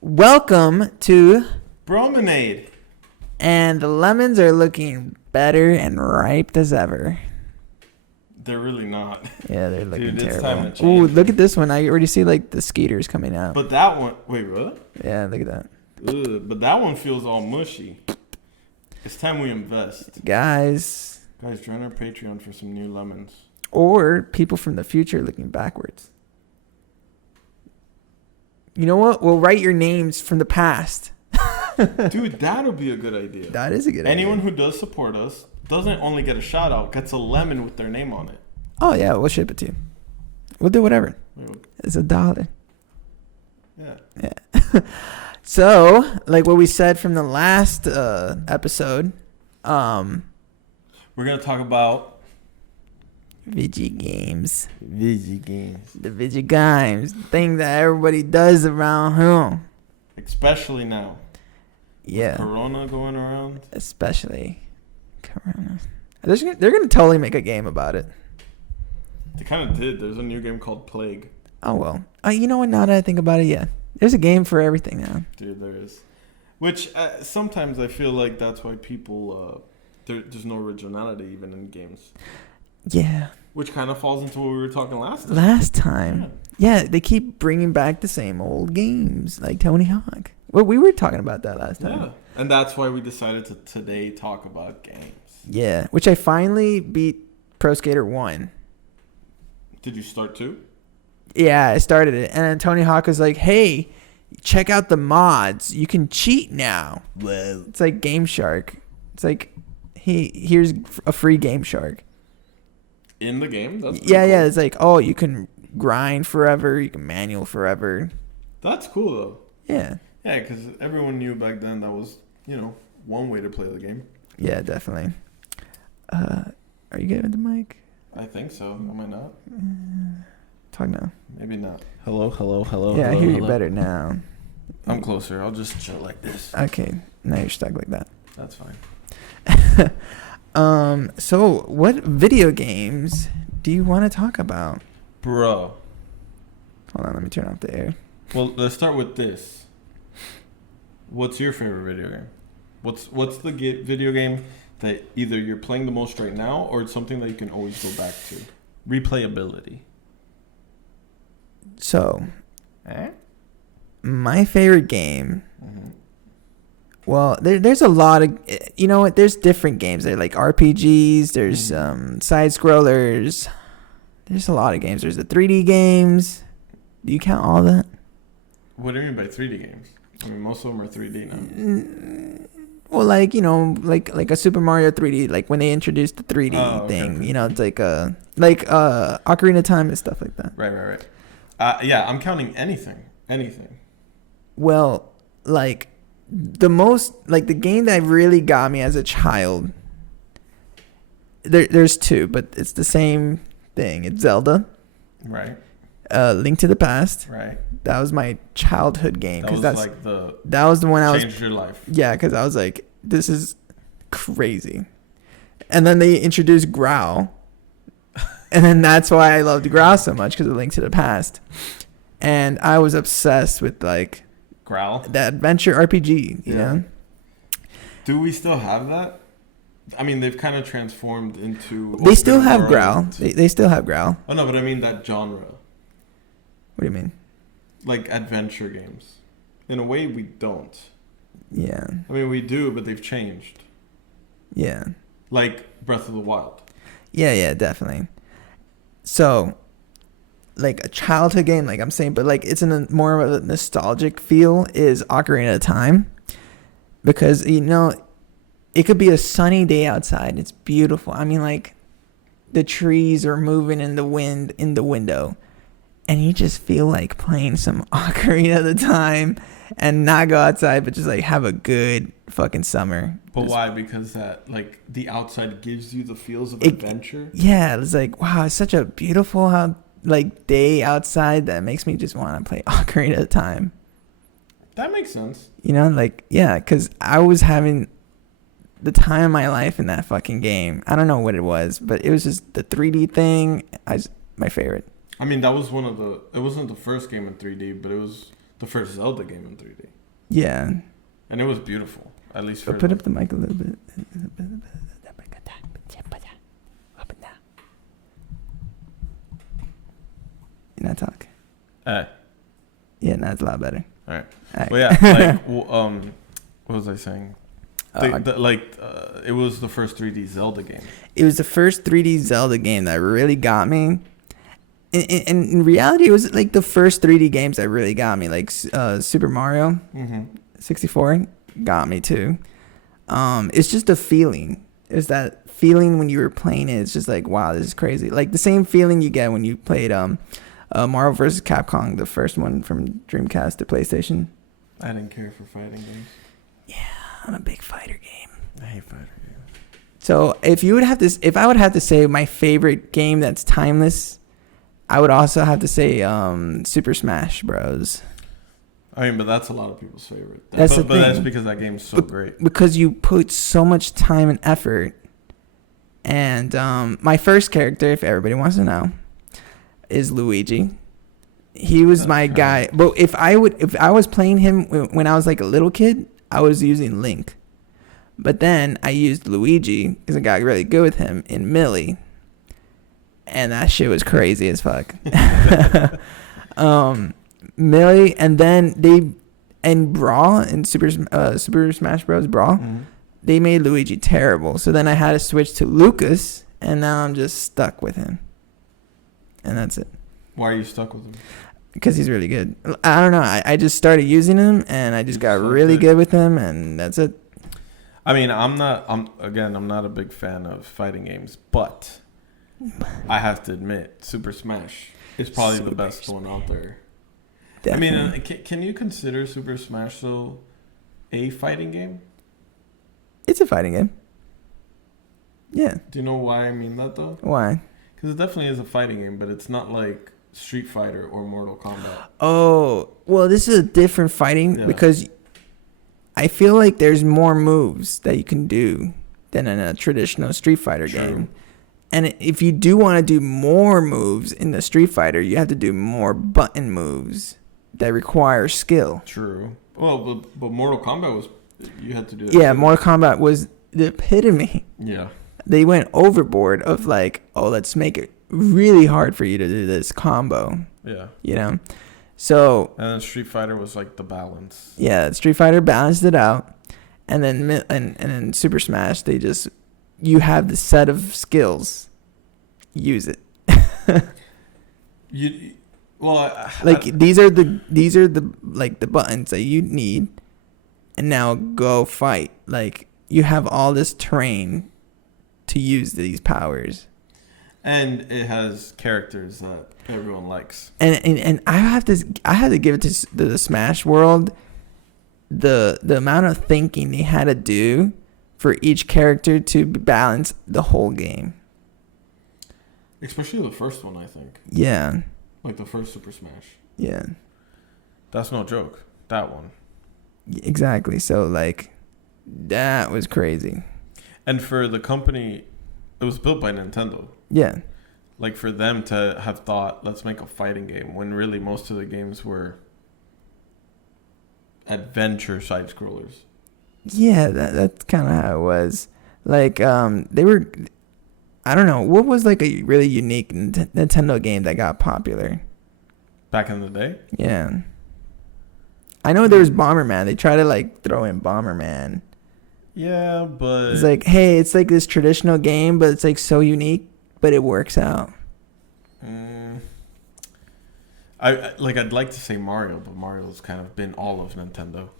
Welcome to Bromenade. And the lemons are looking better and ripe as ever. They're really not. Yeah, they're looking Dude, it's terrible. time to change. Ooh, look at this one. I already see like the skeeters coming out. But that one, wait, what? Yeah, look at that. Ugh, but that one feels all mushy. It's time we invest. Guys, Join our Patreon for some new lemons. or people from the future looking backwards. You know what? We'll write your names from the past. Dude, that'll be a good idea. That is a good Anyone idea. who does support us doesn't only get a shout out, gets a lemon with their name on it. Oh, yeah, we'll ship it to you. We'll do whatever. It's $1. Yeah. Yeah. So, like what we said from the last episode, We're going to talk about video games. video games. The video games. The thing that everybody does around home. Especially now. Yeah. Corona going around. Especially Corona. They're going to totally make a game about it. They kind of did. There's a new game called Plague. Oh, well. You know what? Now that I think about it, yeah. There's a game for everything now. Dude, there is. Which sometimes I feel like that's why people, there's no originality even in games. Yeah. Which kind of falls into what we were talking last time. Last time. Yeah, they keep bringing back the same old games, like Tony Hawk. Well, we were talking about that last time. Yeah. And that's why we decided to today talk about games. Yeah, which I finally beat Pro Skater 1. Did you start 2? Yeah, I started it. And then Tony Hawk was like, hey, check out the mods. You can cheat now. Whoa. It's like Game Shark. It's like, hey, here's a free Game Shark. In the game? That's Yeah, cool. yeah. It's like, oh, you can grind forever. You can manual forever. That's cool, though. Yeah. Yeah, because everyone knew back then that was, one way to play the game. Yeah, definitely. Are you good with the mic? I think so. Am I not? Talk now. Maybe not. Hello. Yeah, I hear you better now. I'm closer. I'll just chill like this. Okay, now you're stuck like that. That's fine. So what video games do you want to talk about? Bro. Hold on, let me turn off the air. Well, let's start with this. What's your favorite video game? What's the video game that either you're playing the most right now or it's something that you can always go back to? Replayability. So, my favorite game. Mm-hmm. Well, there's a lot of, there's different games. There's like RPGs. There's side scrollers. There's a lot of games. There's the 3D games. Do you count all that? What do you mean by 3D games? I mean, most of them are 3D now. Well, like, like a Super Mario 3D, like when they introduced the 3D thing, okay. It's like Ocarina of Time and stuff like that. Right. Yeah, I'm counting anything. Well, like the game that really got me as a child, there's two, but it's the same thing. It's Zelda. Right. Link to the Past. Right. That was my childhood game. That was that was the one I was. Changed your life. Yeah, because I was like, this is crazy. And then they introduced Growl. And then that's why I loved Growl so much, because of Link to the Past. And I was obsessed with like Growl? the adventure RPG, you know? Do we still have that? I mean, they've kind of transformed into... They still have Growl. They still have Growl. Oh, no, but I mean that genre. What do you mean? Like adventure games. In a way, we don't. Yeah. I mean, we do, but they've changed. Yeah. Like Breath of the Wild. Yeah, definitely. So, like a childhood game, like I'm saying, but like it's in a more of a nostalgic feel is Ocarina of Time. Because, it could be a sunny day outside. It's beautiful. I mean, like the trees are moving in the wind in the window. And you just feel like playing some Ocarina of the Time and not go outside, but just like have a good fucking summer. But why? Because that, like, the outside gives you the feels of adventure? Yeah, it's like, wow, it's such a beautiful day outside that makes me just want to play Ocarina of Time. That makes sense. Because I was having the time of my life in that fucking game. I don't know what it was, but it was just the 3D thing. My favorite. I mean, that was it wasn't the first game in 3D, but it was the first Zelda game in 3D. Yeah. And it was beautiful. At least for But put up the mic a little bit. You're not talking. Yeah, now it's a lot better. All right. All right. Well, yeah. Like, what was I saying? It was the first 3D Zelda game. It was the first 3D Zelda game that really got me. In reality, it was like the first 3D games that really got me. Like Super Mario 64 got me too. It's just a feeling. It's that feeling when you were playing it. It's just like, wow, this is crazy. Like the same feeling you get when you played Marvel vs. Capcom, the first one from Dreamcast to PlayStation. I didn't care for fighting games. Yeah, I'm a big fighter game. I hate fighter games. So if I would have to say my favorite game that's timeless, I would also have to say Super Smash Bros. I mean, but that's a lot of people's favorite. But that's because that game's so great. Because you put so much time and effort. And my first character, if everybody wants to know, is Luigi. He was my guy. But if I was playing him when I was like a little kid, I was using Link. But then I used Luigi because I got really good with him in Melee. And that shit was crazy as fuck. Melee, and then Brawl in Super Smash Bros. Brawl, they made Luigi terrible. So then I had to switch to Lucas, and now I'm just stuck with him. And that's it. Why are you stuck with him? Because he's really good. I don't know. I just started using him, and I just got really good with him, and that's it. I mean, I'm not a big fan of fighting games, but I have to admit, Super Smash is probably the best one out there. Definitely. I mean, can you consider Super Smash though a fighting game? It's a fighting game. Yeah. Do you know why I mean that though? Why? Because it definitely is a fighting game, but it's not like Street Fighter or Mortal Kombat. Oh, well, this is a different fighting because I feel like there's more moves that you can do than in a traditional Street Fighter game. And if you do want to do more moves in the Street Fighter, you have to do more button moves that require skill. True. Well, but Mortal Kombat you had to do that. Yeah, Mortal Kombat was the epitome. Yeah. They went overboard of like, oh, let's make it really hard for you to do this combo. Yeah. You know? So. And then Street Fighter was like the balance. Yeah, Street Fighter balanced it out. And then and Super Smash, you have the set of skills. Use it. These are the like the buttons that you need, and now go fight. Like you have all this terrain to use these powers. And it has characters that everyone likes. And I have to give it to the Smash world. The amount of thinking they had to do for each character to balance the whole game. Especially the first one, I think. Yeah. Like the first Super Smash. Yeah. That's no joke. That one. Exactly. So, like, that was crazy. And for the company, it was built by Nintendo. Yeah. Like, for them to have thought, let's make a fighting game, when really most of the games were adventure side-scrollers. Yeah, that's kind of how it was. Like, they were... I don't know. What was like a really unique Nintendo game that got popular? Back in the day? Yeah. I know there was Bomberman. They tried to like throw in Bomberman. Yeah, but... It's like, hey, it's like this traditional game, but it's like so unique, but it works out. I'd like to say Mario, but Mario's kind of been all of Nintendo.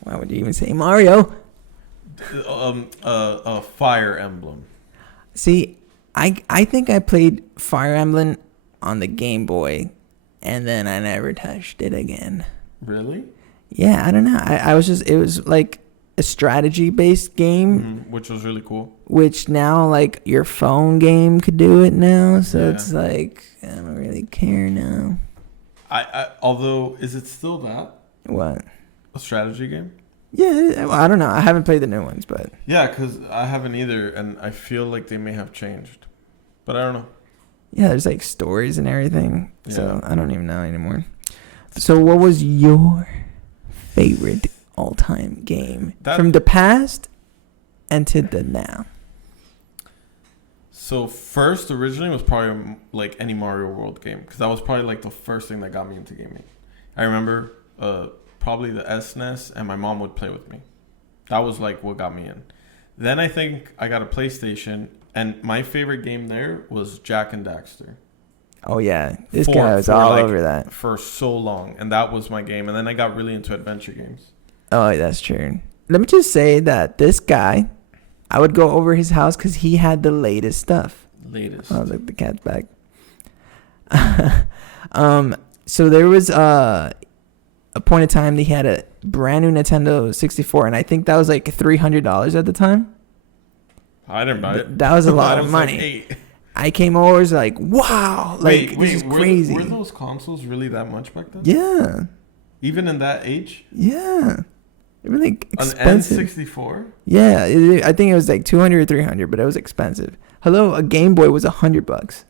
Why would you even say Mario? Fire Emblem. See, I think I played Fire Emblem on the Game Boy, and then I never touched it again. Really? Yeah, I don't know. It was like a strategy-based game. Which was really cool. Which now, like, your phone game could do it now, so it's like, I don't really care now. Although, is it still that? What? A strategy game? Yeah, well, I don't know. I haven't played the new ones, but... Yeah, because I haven't either, and I feel like they may have changed. But I don't know. Yeah, there's like stories and everything, so I don't even know anymore. So what was your favorite all-time game from the past and to the now? So first, originally, was probably like any Mario World game, because that was probably like the first thing that got me into gaming. I remember probably the SNES, and my mom would play with me. That was like what got me in. Then I think I got a PlayStation, and my favorite game there was Jack and Daxter. Oh yeah, this guy was all over that for so long, and that was my game. And then I got really into adventure games. Oh, that's true. Let me just say that this guy, I would go over his house because he had the latest stuff. Oh, look, the cat's back. So there was a point in time that he had a brand new Nintendo 64, and I think that was like $300 at the time. I didn't buy it. That was a lot of money. Like I came over, was like, wow, like this is crazy. Were those consoles really that much back then? Yeah. Even in that age? Yeah. They were like expensive. An N64? Yeah, I think it was like 200 or 300, but it was expensive. Hello, a Game Boy was $100.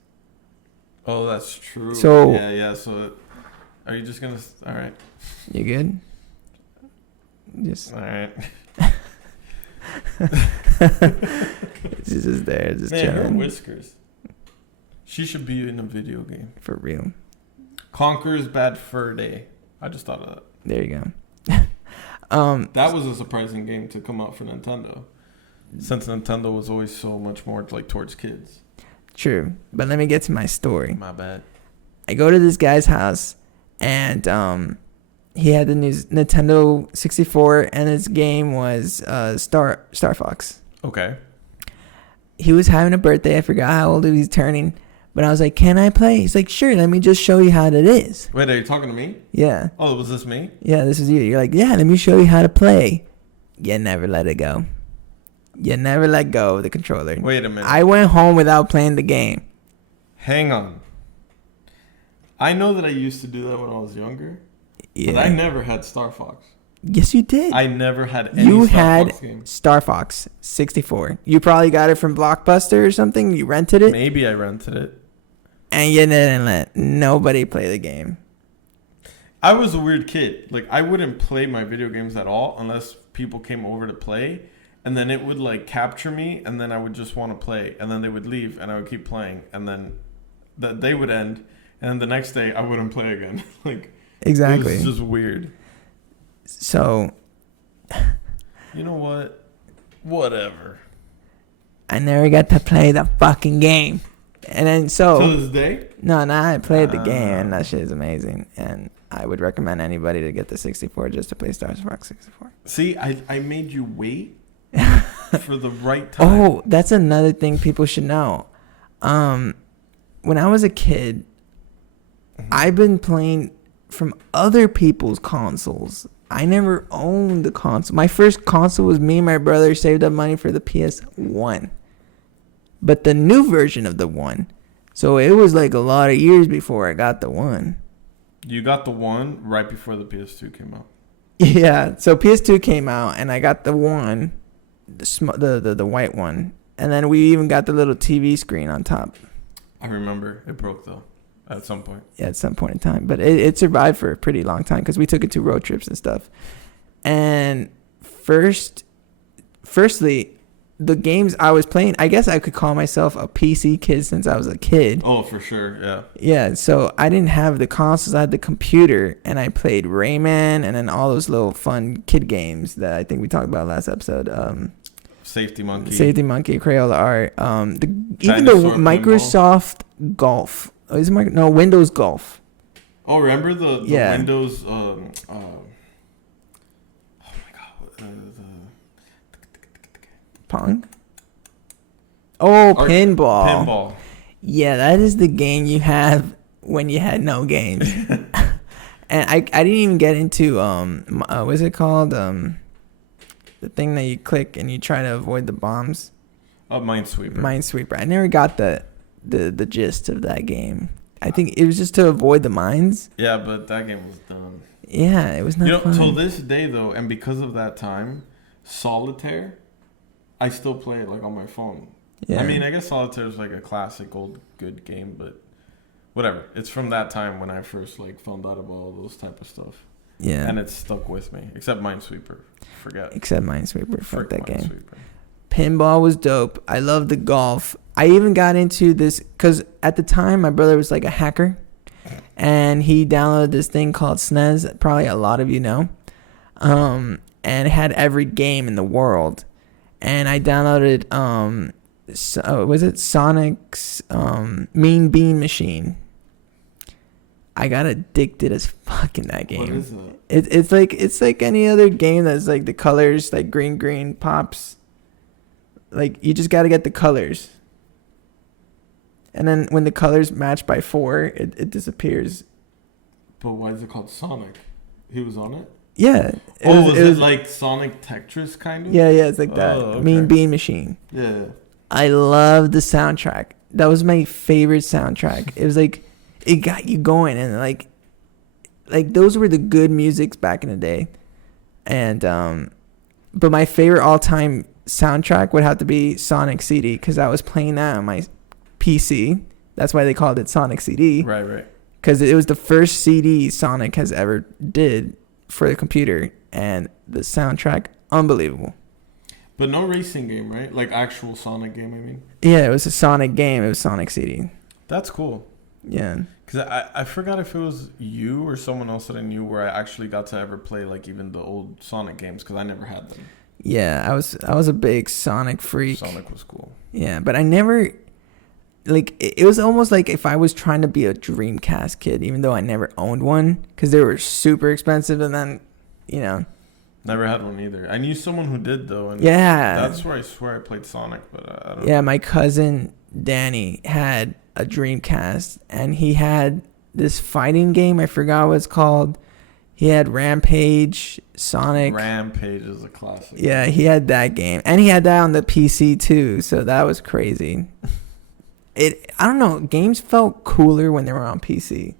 Oh, that's true. So yeah. So, are you just gonna? All right. You good? Just all right. She's just there, just man, chilling. her whiskers. She should be in a video game. For real. Conker's Bad Fur Day. I just thought of that. There you go. That was a surprising game to come out for Nintendo, since Nintendo was always so much more like towards kids. True, but let me get to my story. My bad. I go to this guy's house, and he had the new Nintendo 64, and his game was Star Fox. Okay. He was having a birthday. I forgot how old he was turning. But I was like, can I play? He's like, sure, let me just show you how it is. Wait, are you talking to me? Yeah. Oh, was this me? Yeah, this is you. You're like, yeah, let me show you how to play. You never let it go. You never let go of the controller. Wait a minute. I went home without playing the game. Hang on. I know that I used to do that when I was younger. Yeah. But I never had Star Fox. Yes, you did. I never had any Star Fox game. Star Fox 64. You probably got it from Blockbuster or something. You rented it. Maybe I rented it. And you didn't let nobody play the game. I was a weird kid. Like, I wouldn't play my video games at all unless people came over to play. And then it would, like, capture me. And then I would just want to play. And then they would leave. And I would keep playing. And then the day would end. And then the next day, I wouldn't play again. Like, exactly. It was just weird. So. You know what? Whatever. I never got to play the fucking game. And then so. To this day? No, I played the game. And that shit is amazing. And I would recommend anybody to get the 64 just to play Star Fox 64. See, I made you wait for the right time. Oh, that's another thing people should know. When I was a kid, I've been playing from other people's consoles. I never owned the console. My first console was me and my brother saved up money for the PS1. But the new version of the one. So it was like a lot of years before I got the one. You got the one right before the PS2 came out. Yeah, so PS2 came out and I got the one, the white one. And then we even got the little TV screen on top. I remember. It broke though. At some point. Yeah, at some point in time. But it survived for a pretty long time because we took it to road trips and stuff. And firstly, the games I was playing, I guess I could call myself a PC kid since I was a kid. Oh, for sure, yeah. Yeah, so I didn't have the consoles. I had the computer, and I played Rayman and then all those little fun kid games that I think we talked about last episode. Safety Monkey, Crayola Art. Even the Microsoft Golf. Oh, is it Windows Golf. Oh, remember the Windows? Oh my god, Pong. Oh, pinball. Yeah, that is the game you have when you had no games. And I didn't even get into what's it called? The thing that you click and you try to avoid the bombs. Oh, Minesweeper. I never got the gist of that game. I think it was just to avoid the mines. Yeah, but that game was dumb. Yeah, it was not fun. Till this day though, and because of that time, Solitaire, I still play it like on my phone. Yeah. I mean, I guess Solitaire is like a classic old good game, but whatever. It's from that time when I first like found out about all those type of stuff. Yeah. And it's stuck with me. Except Minesweeper. Forget. Except Minesweeper. Fuck that game. Minesweeper. Pinball was dope. I love the golf. I even got into this because at the time my brother was like a hacker, and he downloaded this thing called SNES. Probably a lot of you know, and it had every game in the world. And I downloaded was it Sonic's Mean Bean Machine. I got addicted as fuck in that game. What is it? It's like any other game that's like the colors like green pops. Like you just got to get the colors. And then when the colors match by 4, it disappears. But why is it called Sonic? He was on it? Yeah. Was it like Sonic Tetris kind of? Yeah, it's like that. Okay. Mean Bean Machine. Yeah. I love the soundtrack. That was my favorite soundtrack. It was like, it got you going, and like those were the good musics back in the day. And but my favorite all-time soundtrack would have to be Sonic CD, because I was playing that on my PC. That's why they called it Sonic CD. Right. Because it was the first CD Sonic has ever did for the computer, and the soundtrack, unbelievable. But no racing game, right? Like actual Sonic game, I mean. Yeah, it was a Sonic game. It was Sonic CD. That's cool. Yeah. Because I forgot if it was you or someone else that I knew where I actually got to ever play like even the old Sonic games, because I never had them. Yeah, I was a big Sonic freak. Sonic was cool. Yeah, but I never, like, it was almost like if I was trying to be a Dreamcast kid, even though I never owned one, because they were super expensive, and then, you know. Never had one either. I knew someone who did, though. And yeah. That's where I swear I played Sonic, but I don't know. Yeah, my cousin Danny had a Dreamcast, and he had this fighting game. I forgot what it's called. He had Rampage, Sonic. Rampage is a classic. Yeah, he had that game. And he had that on the PC too, so that was crazy. I don't know, games felt cooler when they were on PC.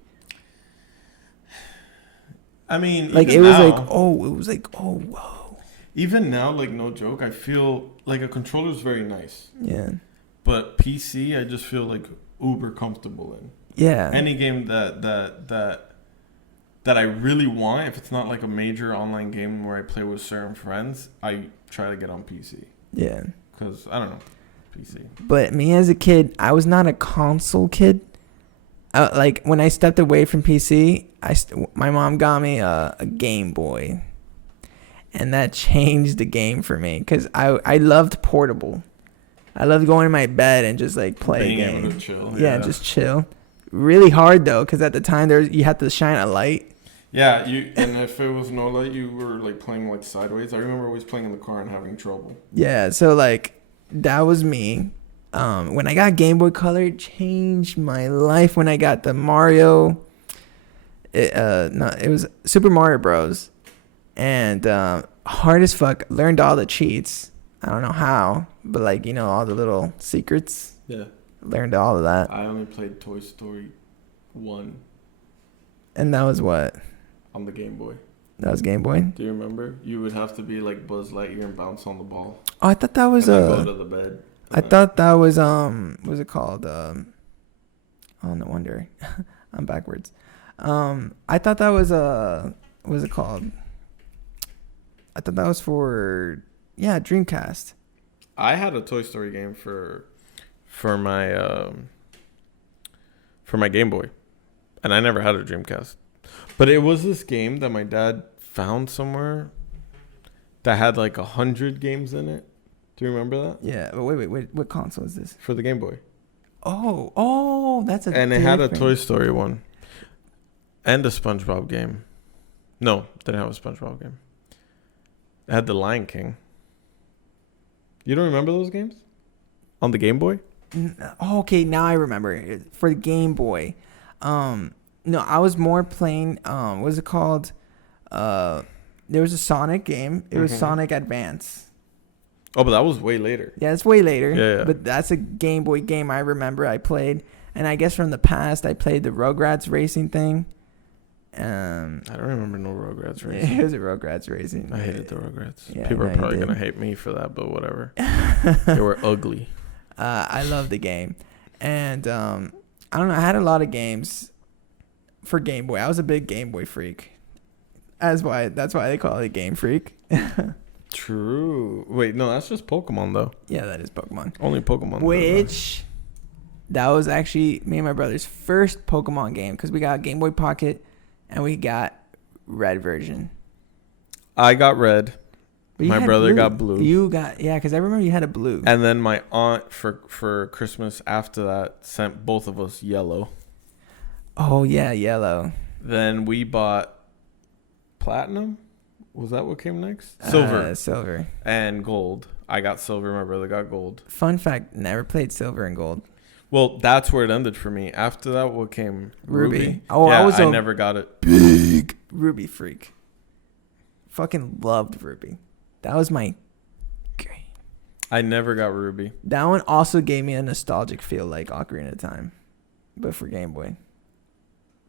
I mean, like it was like, oh, whoa. Even now, like no joke, I feel like a controller is very nice. Yeah. But PC, I just feel like uber comfortable in. Yeah. Any game that I really want, if it's not like a major online game where I play with certain friends, I try to get on PC. Yeah. Because, I don't know, PC. But me as a kid, I was not a console kid. Like, when I stepped away from PC, my mom got me a Game Boy. And that changed the game for me. Because I loved portable. I loved going to my bed and just, like, play a game. Able to chill. Yeah, just chill. Really hard, though, because at the time, you had to shine a light. Yeah, and if it was no light, you were like playing like sideways. I remember always playing in the car and having trouble. Yeah, so like that was me. When I got Game Boy Color, it changed my life. When I got the Mario, it was Super Mario Bros. And hard as fuck. Learned all the cheats. I don't know how, but like all the little secrets. Yeah. Learned all of that. I only played Toy Story 1. And that was what? On the Game Boy. That was Game Boy? Do you remember? You would have to be like Buzz Lightyear and bounce on the ball. Oh, I thought that was go to the bed. I thought that was what was it called? Oh, no wonder. I'm backwards. I thought that was what was it called? I thought that was for Dreamcast. I had a Toy Story game for my Game Boy. And I never had a Dreamcast. But it was this game that my dad found somewhere that had like 100 games in it. Do you remember that? Yeah. But wait. What console is this? For the Game Boy. Oh, that's a And it had a Toy Story one. And a SpongeBob game. No, didn't have a SpongeBob game. It had the Lion King. You don't remember those games? On the Game Boy? Oh, okay, now I remember. For the Game Boy. No, I was more playing, what was it called? There was a Sonic game. It was Sonic Advance. Oh, but that was way later. Yeah, it's way later. Yeah. But that's a Game Boy game I remember I played. And I guess from the past, I played the Rugrats racing thing. I don't remember no Rugrats racing. It was a Rugrats racing. I hated the Rugrats. Yeah, People are probably going to hate me for that, but whatever. They were ugly. I love the game. And I don't know. I had a lot of games for Game Boy. I was a big Game Boy freak. That's why they call it Game Freak. True. Wait, no, that's just Pokemon though. Yeah, that is Pokemon. Only Pokemon. Which that was actually me and my brother's first Pokemon game because we got Game Boy Pocket and we got red version. I got red. My brother blue. got blue. You got because I remember you had a blue. And then my aunt for Christmas after that sent both of us yellow. Oh yeah, yellow. Then we bought platinum. Was that what came next? Silver. Silver. And gold. I got silver. My brother got gold. Fun fact: never played silver and gold. Well, that's where it ended for me. After that, what came? Ruby. Oh, yeah, I was I never got it. Big Ruby freak. Fucking loved Ruby. That was my game. I never got Ruby. That one also gave me a nostalgic feel like Ocarina of Time, but for Game Boy.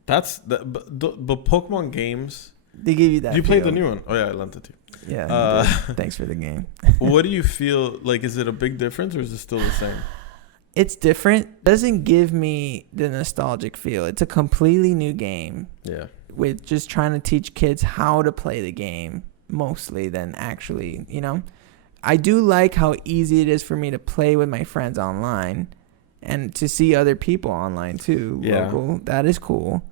That's but Pokemon games. They give you that. You played feel. the new one. Oh yeah, I lent it to you. Yeah. Thanks for the game. What do you feel like? Is it a big difference or is it still the same? It's different. Doesn't give me the nostalgic feel. It's a completely new game. Yeah. With just trying to teach kids how to play the game mostly than actually, I do like how easy it is for me to play with my friends online and to see other people online too. Yeah. Local. That is cool.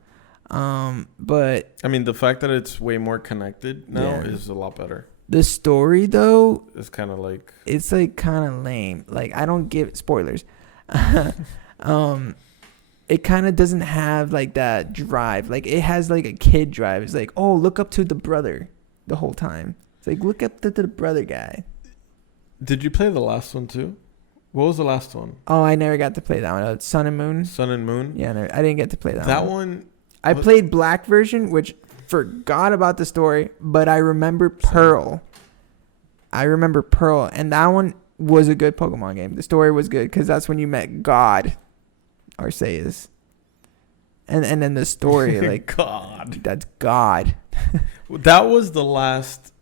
But I mean, the fact that it's way more connected now is a lot better. The story though, it's kind of like kind of lame. Like I don't give spoilers. It kind of doesn't have like that drive. Like it has like a kid drive. It's like, oh, look up to the brother the whole time. It's like, look up to the brother guy. Did you play the last one too? What was the last one? Oh, I never got to play that one. Sun and Moon. Sun and Moon? Yeah, no, I didn't get to play that one. That one? I played Black version, which forgot about the story, but I remember Pearl. And that one was a good Pokemon game. The story was good because that's when you met God. Arceus. And then the story, like God. That's God. That was the last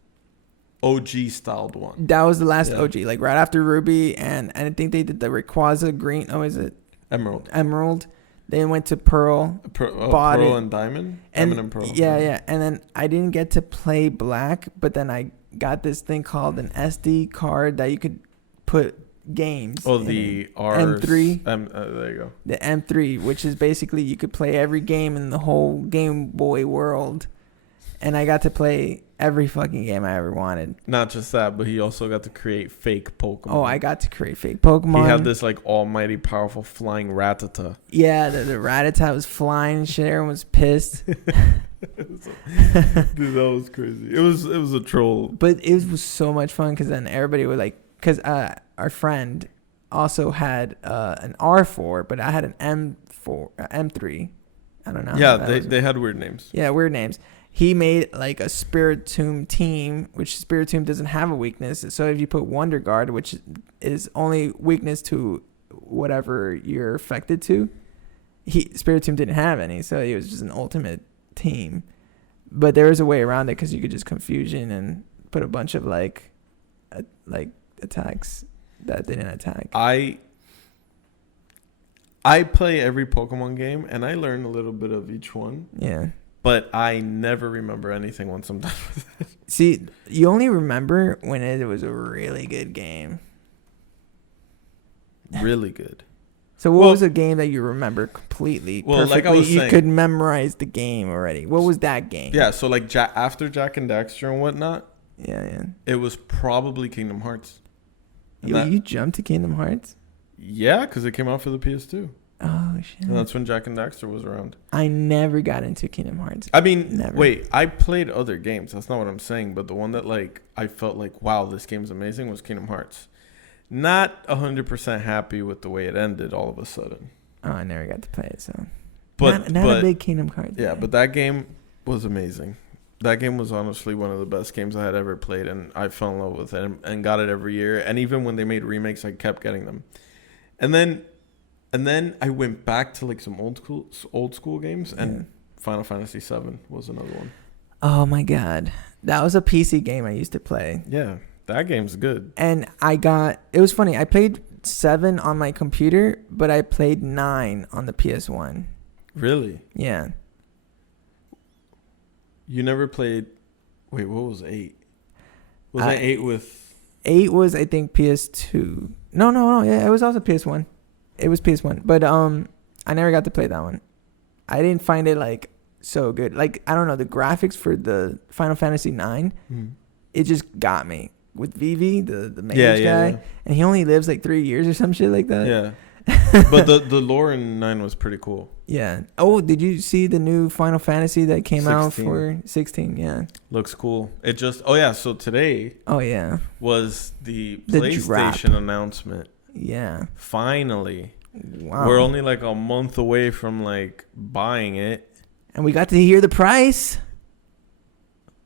OG styled one. That was the last OG, like right after Ruby, and I think they did the Rayquaza Green. Oh, is it Emerald? Then went to Pearl. Pearl and Diamond. Diamond and Pearl. Yeah. And then I didn't get to play Black, but then I got this thing called an SD card that you could put games. Oh, the M3. There you go. The M3, which is basically you could play every game in the whole Game Boy world. And I got to play every fucking game I ever wanted. Not just that, but he also got to create fake Pokemon. Oh, I got to create fake Pokemon. He had this like almighty powerful flying Rattata. Yeah, the Rattata was flying and shit. Everyone was pissed. Dude, that was crazy. It was a troll. But it was so much fun because then everybody would like, because our friend also had an R4, but I had an M3. I don't know. Yeah, they had weird names. Yeah, weird names. He made like a Spiritomb team, which Spiritomb doesn't have a weakness. So if you put Wonder Guard, which is only weakness to whatever you're affected to, Spiritomb didn't have any, so it was just an ultimate team. But there was a way around it because you could just confusion and put a bunch of like attacks that didn't attack. I play every Pokemon game and I learn a little bit of each one. Yeah. But I never remember anything once I'm done with it. See, you only remember when it was a really good game. Really good. So what was a game that you remember completely? Well, perfectly? like I was saying, you could memorize the game already. What was that game? Yeah, so like after Jack and Daxter and whatnot, yeah, it was probably Kingdom Hearts. You jumped to Kingdom Hearts? Yeah, because it came out for the PS2. Oh, shit. And that's when Jack and Daxter was around. I never got into Kingdom Hearts. I mean, never. Wait, I played other games. That's not what I'm saying. But the one that like I felt like, wow, this game's amazing was Kingdom Hearts. Not 100% happy with the way it ended all of a sudden. Oh, I never got to play it, so. But not a big Kingdom Hearts. Yeah, but that game was amazing. That game was honestly one of the best games I had ever played, and I fell in love with it and got it every year. And even when they made remakes, I kept getting them. And then I went back to like some old school games, and Final Fantasy VII was another one. Oh my god, that was a PC game I used to play. Yeah, that game's good. And it was funny. I played 7 on my computer, but I played 9 on the PS1. Really? Yeah. You never played Wait, what was 8? Was that 8 with... 8 was, I think, PS2. No. Yeah, it was also PS1. It was PS1. But I never got to play that one. I didn't find it, like, so good. Like, I don't know, the graphics for the Final Fantasy 9, it just got me. With Vivi, the mage guy. Yeah. And he only lives, like, 3 years or some shit like that. Yeah. But the lore in 9 was pretty cool. Yeah. Oh, did you see the new Final Fantasy that came out for 16? Yeah. Looks cool. It just... Oh, yeah. So today... Oh, yeah. Was the PlayStation announcement. Yeah. Finally. Wow. We're only like a month away from like buying it. And we got to hear the price.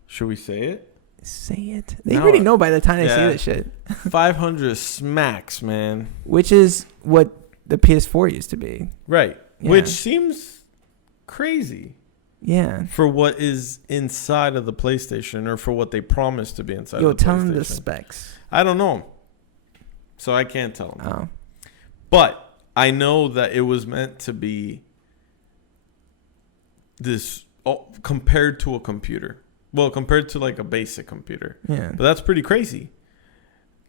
Should we say it? Say it. They already know by the time they see this shit. 500 smacks, man. Which is what the PS4 used to be. Right. Yeah. Which seems crazy. Yeah. For what is inside of the PlayStation, or for what they promised to be inside of the PlayStation. Tell them the specs. I don't know. So I can't tell them. Oh. But I know that it was meant to be this compared to a computer. Well, compared to like a basic computer. Yeah. But that's pretty crazy.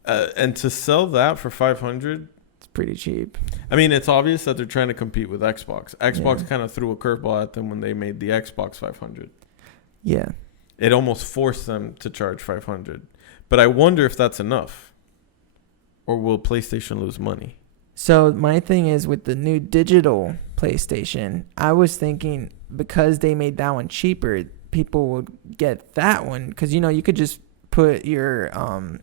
And to sell that for 500, it's pretty cheap. I mean, it's obvious that they're trying to compete with Xbox. Xbox kind of threw a curveball at them when they made the Xbox 500. Yeah. It almost forced them to charge 500. But I wonder if that's enough. Or will PlayStation lose money? So my thing is, with the new digital PlayStation, I was thinking because they made that one cheaper, people would get that one because, you know, you could just put your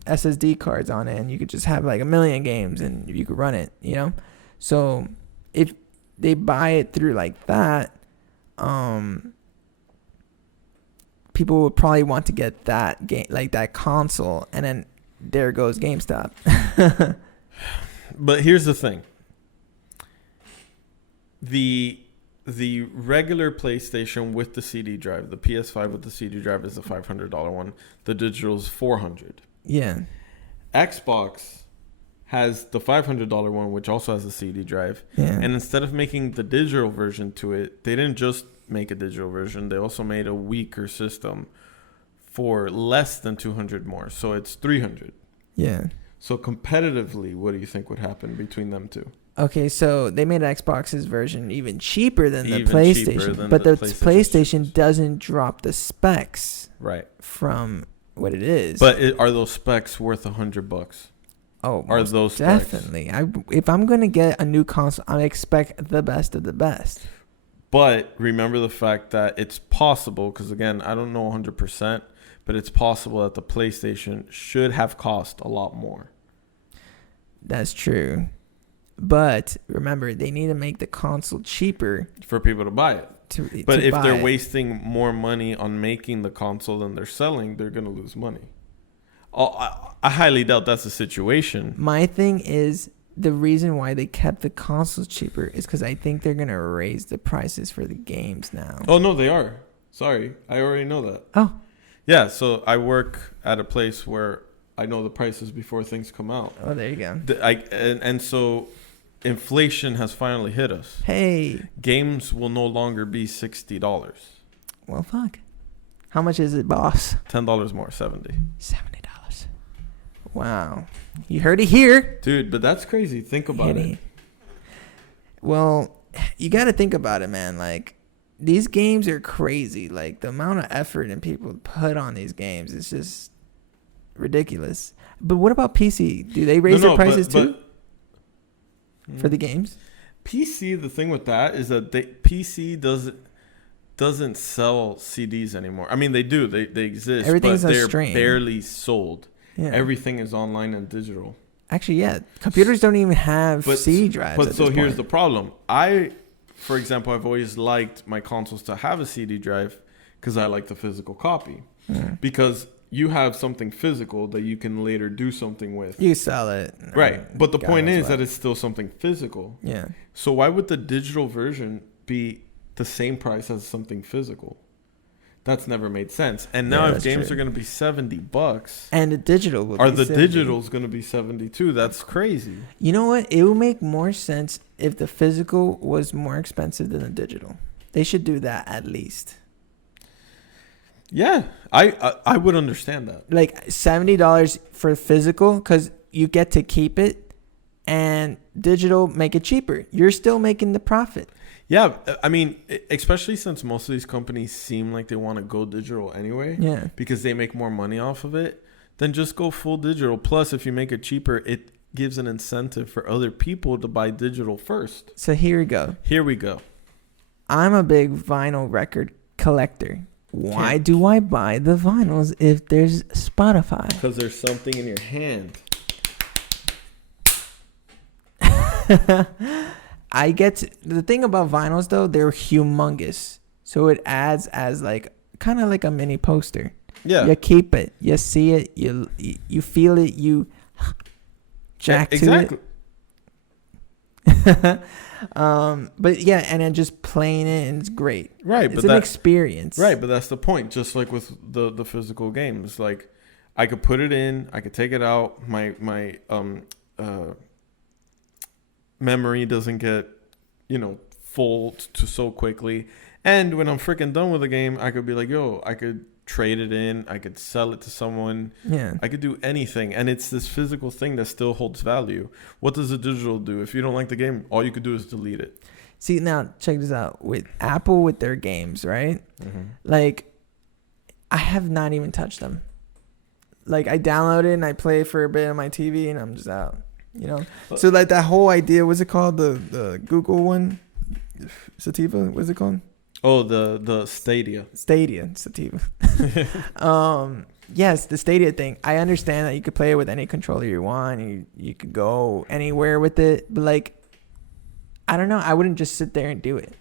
SSD cards on it and you could just have like 1 million games and you could run it, you know? So if they buy it through like that, people would probably want to get that game, like that console, and then there goes GameStop. But here's the thing. The regular PlayStation with the CD drive, the PS5 with the CD drive, is the $500 one. The digital is $400. Yeah. Xbox has the $500 one, which also has a CD drive. Yeah. And instead of making the digital version to it, they didn't just make a digital version. They also made a weaker system for less than 200 more. So it's 300. Yeah. So competitively, what do you think would happen between them two? Okay, so they made Xbox's version even cheaper than the PlayStation, but the PlayStation doesn't drop the specs from what it is. But are those specs worth $100? Oh, are those definitely? If I'm gonna get a new console, I expect the best of the best. But remember the fact that it's possible, because again, I don't know 100%, but it's possible that the PlayStation should have cost a lot more. That's true. But remember, they need to make the console cheaper for people to buy it. But if they're wasting more money on making the console than they're selling, they're going to lose money. I highly doubt that's the situation. My thing is, the reason why they kept the consoles cheaper is because I think they're going to raise the prices for the games now. Oh, no, they are. Sorry. I already know that. Oh. Yeah, so I work at a place where I know the prices before things come out. Oh, there you go. And so inflation has finally hit us. Hey. Games will no longer be $60. Well, fuck. How much is it, boss? $10 more, $70. $70. Wow. You heard it here. Dude, but that's crazy. Think about it. Well, you got to think about it, man. Like, these games are crazy. Like, the amount of effort and people put on these games is just ridiculous. But what about PC? Do they raise their prices too? For the games? PC, the thing with that is that PC doesn't sell CDs anymore. I mean, they do. They exist. Everything's but on they're stream. Barely sold. Yeah. Everything is online and digital. Actually, yeah. Computers don't even have CD drives. But so here's the problem. For example, I've always liked my consoles to have a CD drive because I like the physical copy. Mm. Because you have something physical that you can later do something with. You sell it. Right. But the point is that it's still something physical. Yeah. So why would the digital version be the same price as something physical? That's never made sense. And now if games are going to be $70 and the digital will be the digital's going to be 72, that's crazy. You know what? It would make more sense if the physical was more expensive than the digital. They should do that at least. Yeah, I would understand that. Like $70 for physical because you get to keep it, and digital make it cheaper. You're still making the profit. Yeah, I mean, especially since most of these companies seem like they want to go digital anyway. Yeah. Because they make more money off of it, then just go full digital. Plus, if you make it cheaper, it gives an incentive for other people to buy digital first. So here we go. Here we go. I'm a big vinyl record collector. Why do I buy the vinyls if there's Spotify? Because there's something in your hand. I get the thing about vinyls though, they're humongous. So it adds as like kind of like a mini poster. Yeah. You keep it, you see it, you feel it, you jack to it. But yeah, and then just playing it, and it's great. Right, it's an experience. Right, but that's the point. Just like with the physical games, like I could put it in, I could take it out. My memory doesn't get, full to so quickly. And when I'm freaking done with the game, I could be like, yo, I could trade it in, I could sell it to someone. Yeah. I could do anything. And it's this physical thing that still holds value. What does the digital do? If you don't like the game, all you could do is delete it. See, now check this out. With Apple, with their games, right? Mm-hmm. Like, I have not even touched them. Like, I download it and I play for a bit on my TV and I'm just out. So like that whole idea, what's it called? The Google one, Sativa. What's it called? Oh, the Stadia. Sativa. Yes, the Stadia thing. I understand that you could play it with any controller you want. You could go anywhere with it, but like, I don't know. I wouldn't just sit there and do it.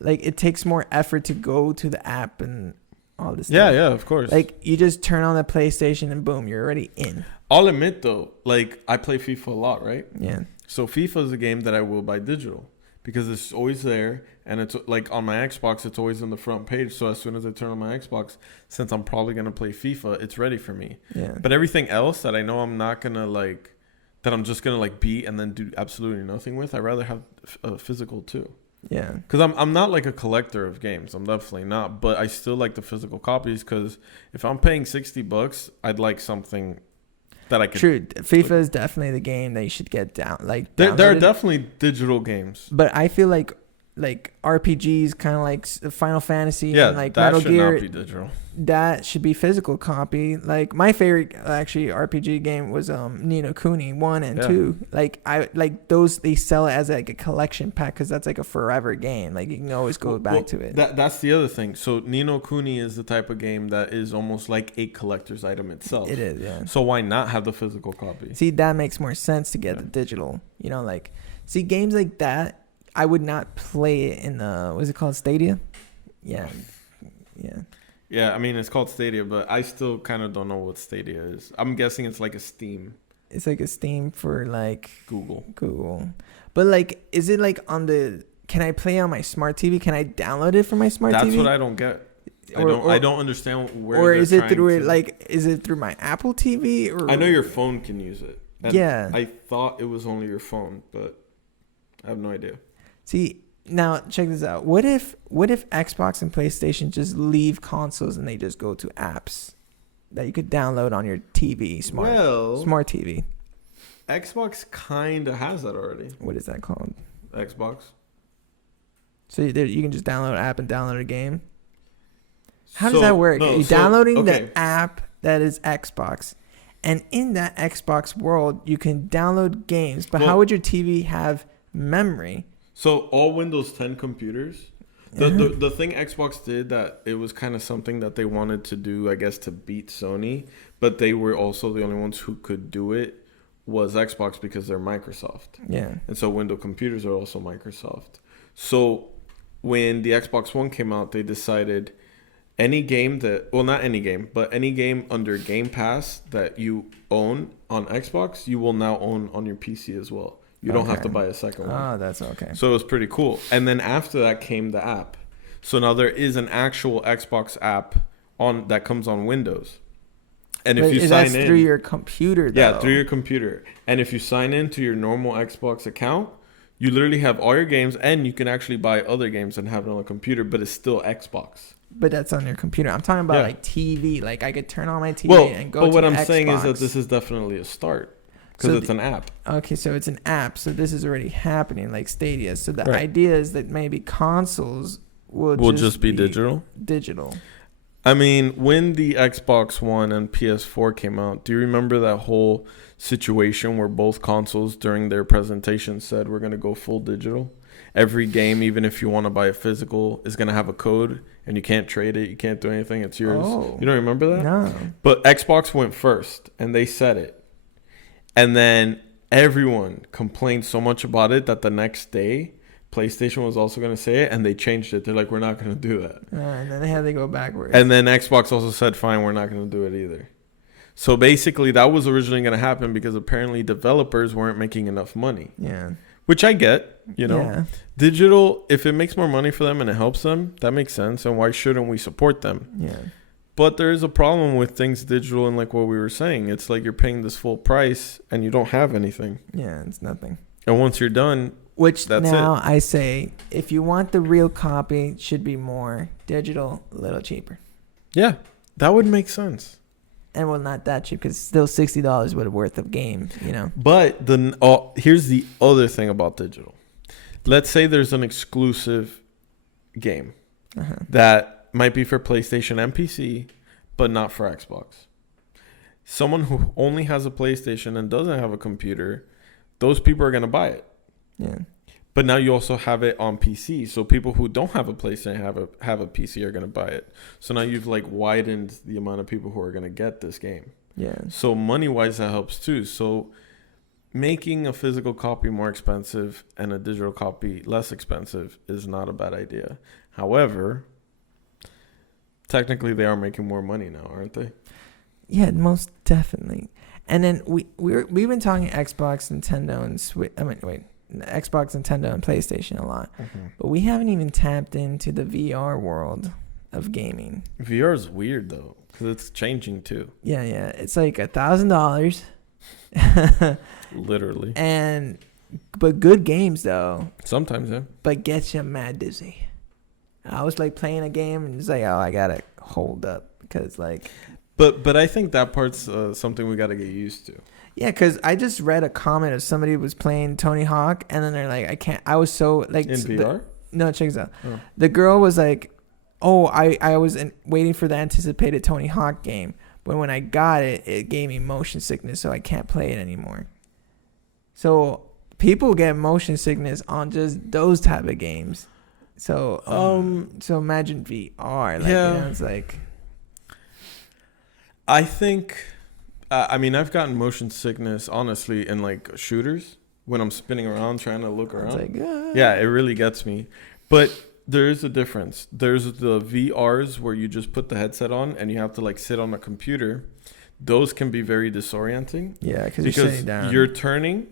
Like, it takes more effort to go to the app and all this stuff. Yeah, of course. Like, you just turn on the PlayStation and boom, you're already in. I'll admit though, like I play FIFA a lot, right? Yeah. So FIFA is a game that I will buy digital because it's always there, and it's like on my Xbox, it's always on the front page. So as soon as I turn on my Xbox, since I'm probably gonna play FIFA, it's ready for me. Yeah. But everything else that I know I'm not gonna like, that I'm just gonna like beat and then do absolutely nothing with, I'd rather have a physical too. Yeah. Because I'm not like a collector of games. I'm definitely not. But I still like the physical copies because if I'm paying $60, I'd like something that I could. True. FIFA is definitely the game that you should get down. Like, there are definitely digital games. But I feel like RPGs, kind of like Final Fantasy and like that Metal should Gear, not be digital. that should be physical copy. Like, my favorite actually RPG game was Ni no Kuni 1 and 2. Like, I like those. They sell it as like a collection pack because that's like a forever game. Like, you can always go back to it. That's the other thing. So Ni no Kuni is the type of game that is almost like a collector's item itself. It is, yeah. So why not have the physical copy? See, that makes more sense to get the digital. Like, see, games like that, I would not play it in the, what's it called, Stadia? Yeah. Yeah, I mean, it's called Stadia, but I still kind of don't know what Stadia is. I'm guessing it's like a Steam. It's like a Steam for like Google. But like, is it like can I play on my smart TV? Can I download it from my smart TV? That's what I don't get. I don't understand where. Or is it through is it through my Apple TV? Or I know your phone can use it. And yeah. I thought it was only your phone, but I have no idea. See, now check this out. What if Xbox and PlayStation just leave consoles and they just go to apps that you could download on your TV, smart TV? Xbox kind of has that already. What is that called? Xbox. So you can just download an app and download a game? How does that work? You're downloading the app that is Xbox, and in that Xbox world, you can download games, but how would your TV have memory? So all Windows 10 computers, the thing Xbox did that it was kind of something that they wanted to do, I guess, to beat Sony, but they were also the only ones who could do it, was Xbox because they're Microsoft. Yeah. And so Windows computers are also Microsoft. So when the Xbox One came out, they decided any game not any game, but any game under Game Pass that you own on Xbox, you will now own on your PC as well. You don't have to buy a second one. Oh, that's okay. So it was pretty cool. And then after that came the app. So now there is an actual Xbox app that comes on Windows. And if you sign in through your computer, though. Yeah, through your computer. And if you sign into your normal Xbox account, You literally have all your games, and you can actually buy other games and have it on a computer, but it's still Xbox. But that's on your computer. I'm talking about Yeah. like TV. Like I could turn on my TV and go to But what I'm Xbox. saying is that this is definitely a start because So it's an app. Okay, so it's an app. So this is already happening, like Stadia. So the Right. idea is that maybe consoles will just be digital. Digital. I mean, when the Xbox One and PS4 came out, do you remember that whole situation where both consoles during their presentation said we're going to go full digital? Every game, even if you want to buy a physical, is going to have a code, and you can't trade it. You can't do anything. It's yours. Oh. You don't remember that? No. But Xbox went first, and they said it. And then everyone complained so much about it that the next day, PlayStation was also going to say it, and they changed it. They're like, we're not going to do that. And then they had to go backwards. And then Xbox also said, fine, we're not going to do it either. So basically, that was originally going to happen because apparently developers weren't making enough money. Yeah. Which I get, you know. Yeah. Digital, if it makes more money for them and it helps them, that makes sense. And why shouldn't we support them? Yeah. But there is a problem with things digital, and like what we were saying, it's like you're paying this full price and you don't have anything. Yeah, it's nothing. And once you're done, Which that's now it. I say, if you want the real copy, it should be more digital, a little cheaper. Yeah, that would make sense. And well, not that cheap because it's still $60 worth of games, you know. But here's the other thing about digital. Let's say there's an exclusive game that might be for PlayStation and PC, but not for Xbox. Someone who only has a PlayStation and doesn't have a computer, those people are going to buy it. Yeah. But now you also have it on PC. So people who don't have a PlayStation have a PC are going to buy it. So now you've like widened the amount of people who are going to get this game. Yeah. So money-wise, that helps too. So making a physical copy more expensive and a digital copy less expensive is not a bad idea. However, technically they are making more money now, aren't they? Yeah, most definitely. And then we've been talking Xbox, Nintendo, and Switch. Xbox, Nintendo, and PlayStation a lot, but we haven't even tapped into the VR world of gaming. VR is weird though, because it's changing too. Yeah, it's like $1,000. Literally. But good games though. Sometimes, yeah. But gets you mad dizzy. I was like playing a game and it's like, oh, I gotta hold up because like. But I think that part's something we gotta get used to. Yeah, because I just read a comment of somebody who was playing Tony Hawk, and then they're like, I can't. I was so like in VR. No, check this out. Oh. The girl was like, oh, I was waiting for the anticipated Tony Hawk game, but when I got it, it gave me motion sickness, so I can't play it anymore. So people get motion sickness on just those type of games. So so imagine VR. Like, yeah, you know, it's like. I think. I mean, I've gotten motion sickness, honestly, in, like, shooters when I'm spinning around trying to look around. Like, yeah, it really gets me. But there is a difference. There's the VRs where you just put the headset on and you have to, like, sit on a computer. Those can be very disorienting. Yeah, because you're sitting down. You're turning,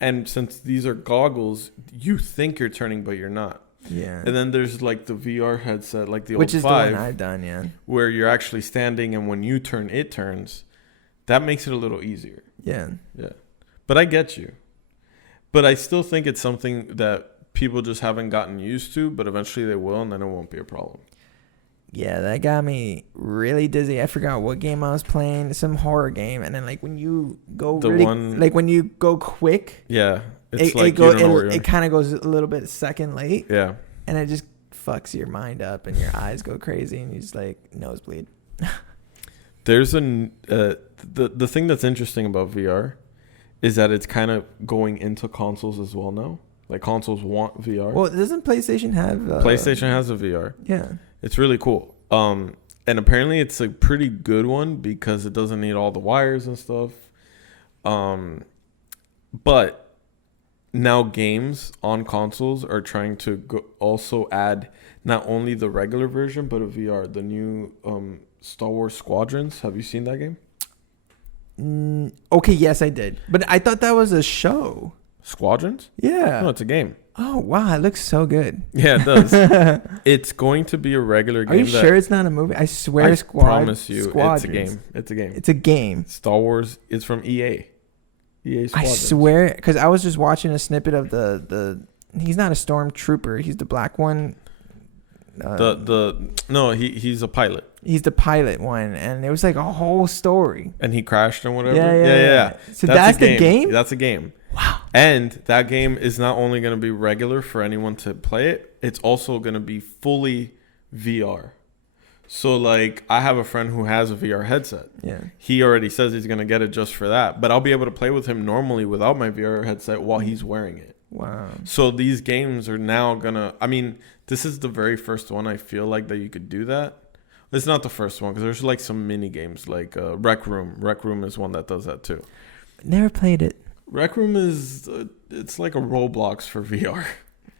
and since these are goggles, you think you're turning, but you're not. Yeah. And then there's, like, the VR headset, like the Which old is 5. the one I've done, yeah. Where you're actually standing, and when you turn, it turns. That makes it a little easier. Yeah. Yeah. But I get you. But I still think it's something that people just haven't gotten used to, but eventually they will, and then it won't be a problem. Yeah, that got me really dizzy. I forgot what game I was playing, some horror game, and then like when you go when you go quick, yeah, it's it kind of goes a little bit second late. Yeah. And it just fucks your mind up, and your eyes go crazy, and you just like nosebleed. There's the thing that's interesting about VR is that it's kind of going into consoles as well now. Like consoles want VR. Well, doesn't PlayStation have? PlayStation has a VR. Yeah. It's really cool. And apparently it's a pretty good one because it doesn't need all the wires and stuff. But now games on consoles are trying to also add not only the regular version but a VR. The new Star Wars Squadrons. Have you seen that game? Okay, yes, I did. But I thought that was a show. Squadrons? Yeah. No, it's a game. Oh, wow. It looks so good. Yeah, it does. It's going to be a regular game. Are you sure it's not a movie? I swear promise you Squadrons. it's a game. It's a game. It's a game. Star Wars is from EA. EA I Squadrons. swear, because I was just watching a snippet of the. He's not a stormtrooper. He's the black one. No, he's a pilot. He's the pilot one, and it was like a whole story. And he crashed and whatever. Yeah. So that's the game? That's a game. Wow. And that game is not only going to be regular for anyone to play it, it's also going to be fully VR. So, like, I have a friend who has a VR headset. Yeah. He already says he's going to get it just for that. But I'll be able to play with him normally without my VR headset while he's wearing it. Wow. So these games are now going to... I mean, this is the very first one I feel like that you could do that. It's not the first one because there's, like, some mini games like Rec Room. Rec Room is one that does that, too. Never played it. Rec Room is... it's like a Roblox for VR.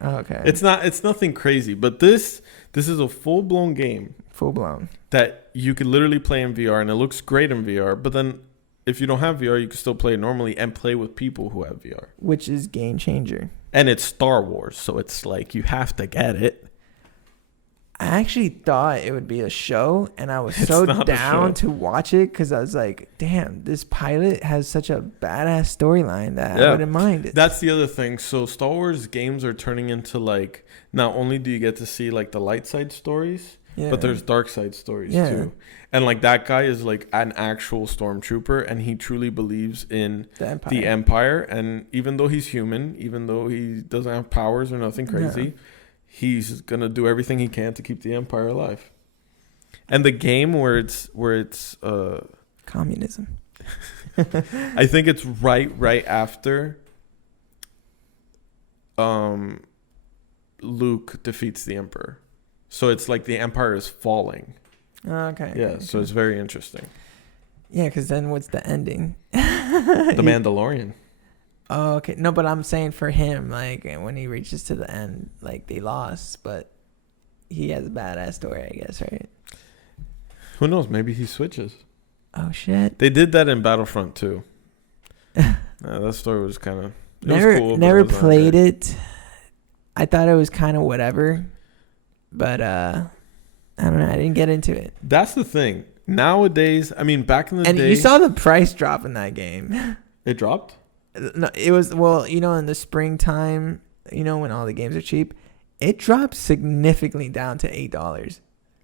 Oh, okay. It's nothing crazy. But this is a full-blown game. Full blown. That you could literally play in VR, and it looks great in VR. But then, if you don't have VR, you can still play it normally and play with people who have VR. Which is game changer. And it's Star Wars, so it's like you have to get it. I actually thought it would be a show, and I was so down to watch it because I was like, damn, this pilot has such a badass storyline that I wouldn't mind it. That's the other thing. So Star Wars games are turning into, like, not only do you get to see, like, the light side stories, but there's dark side stories too. And, like, that guy is, like, an actual stormtrooper, and he truly believes in the Empire. And even though he's human, even though he doesn't have powers or nothing crazy, he's going to do everything he can to keep the Empire alive. And the game where it's communism. I think it's right after Luke defeats the Emperor. So it's like the Empire is falling. Okay. Yeah, okay. so it's very interesting. Yeah, because then what's the ending? The Mandalorian. Oh, okay. No, but I'm saying for him, like, when he reaches to the end, like, they lost, but he has a badass story, I guess, right? Who knows? Maybe he switches. Oh, shit. They did that in Battlefront too. That story was kind of... Never played it. I thought it was kind of whatever. But, I don't know. I didn't get into it. That's the thing. Nowadays, I mean, back in the day... And you saw the price drop in that game. It dropped? No, it was, well, you know, in the springtime, you know, when all the games are cheap, it dropped significantly down to $8.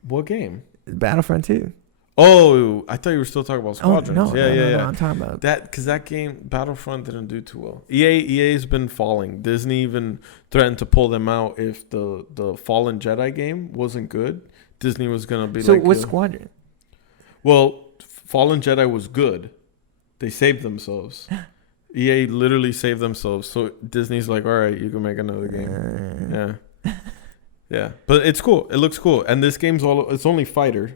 What game? Battlefront 2. Oh, I thought you were still talking about Squadrons. Oh, no, I'm talking about that, because that game, Battlefront, didn't do too well. EA's been falling. Disney even threatened to pull them out if the Fallen Jedi game wasn't good. Disney was gonna be so like... So what's Squadron? Well, Fallen Jedi was good. They saved themselves. EA literally saved themselves. So Disney's like, all right, you can make another game. Yeah. Yeah. But it's cool. It looks cool. And this game's it's only fighters.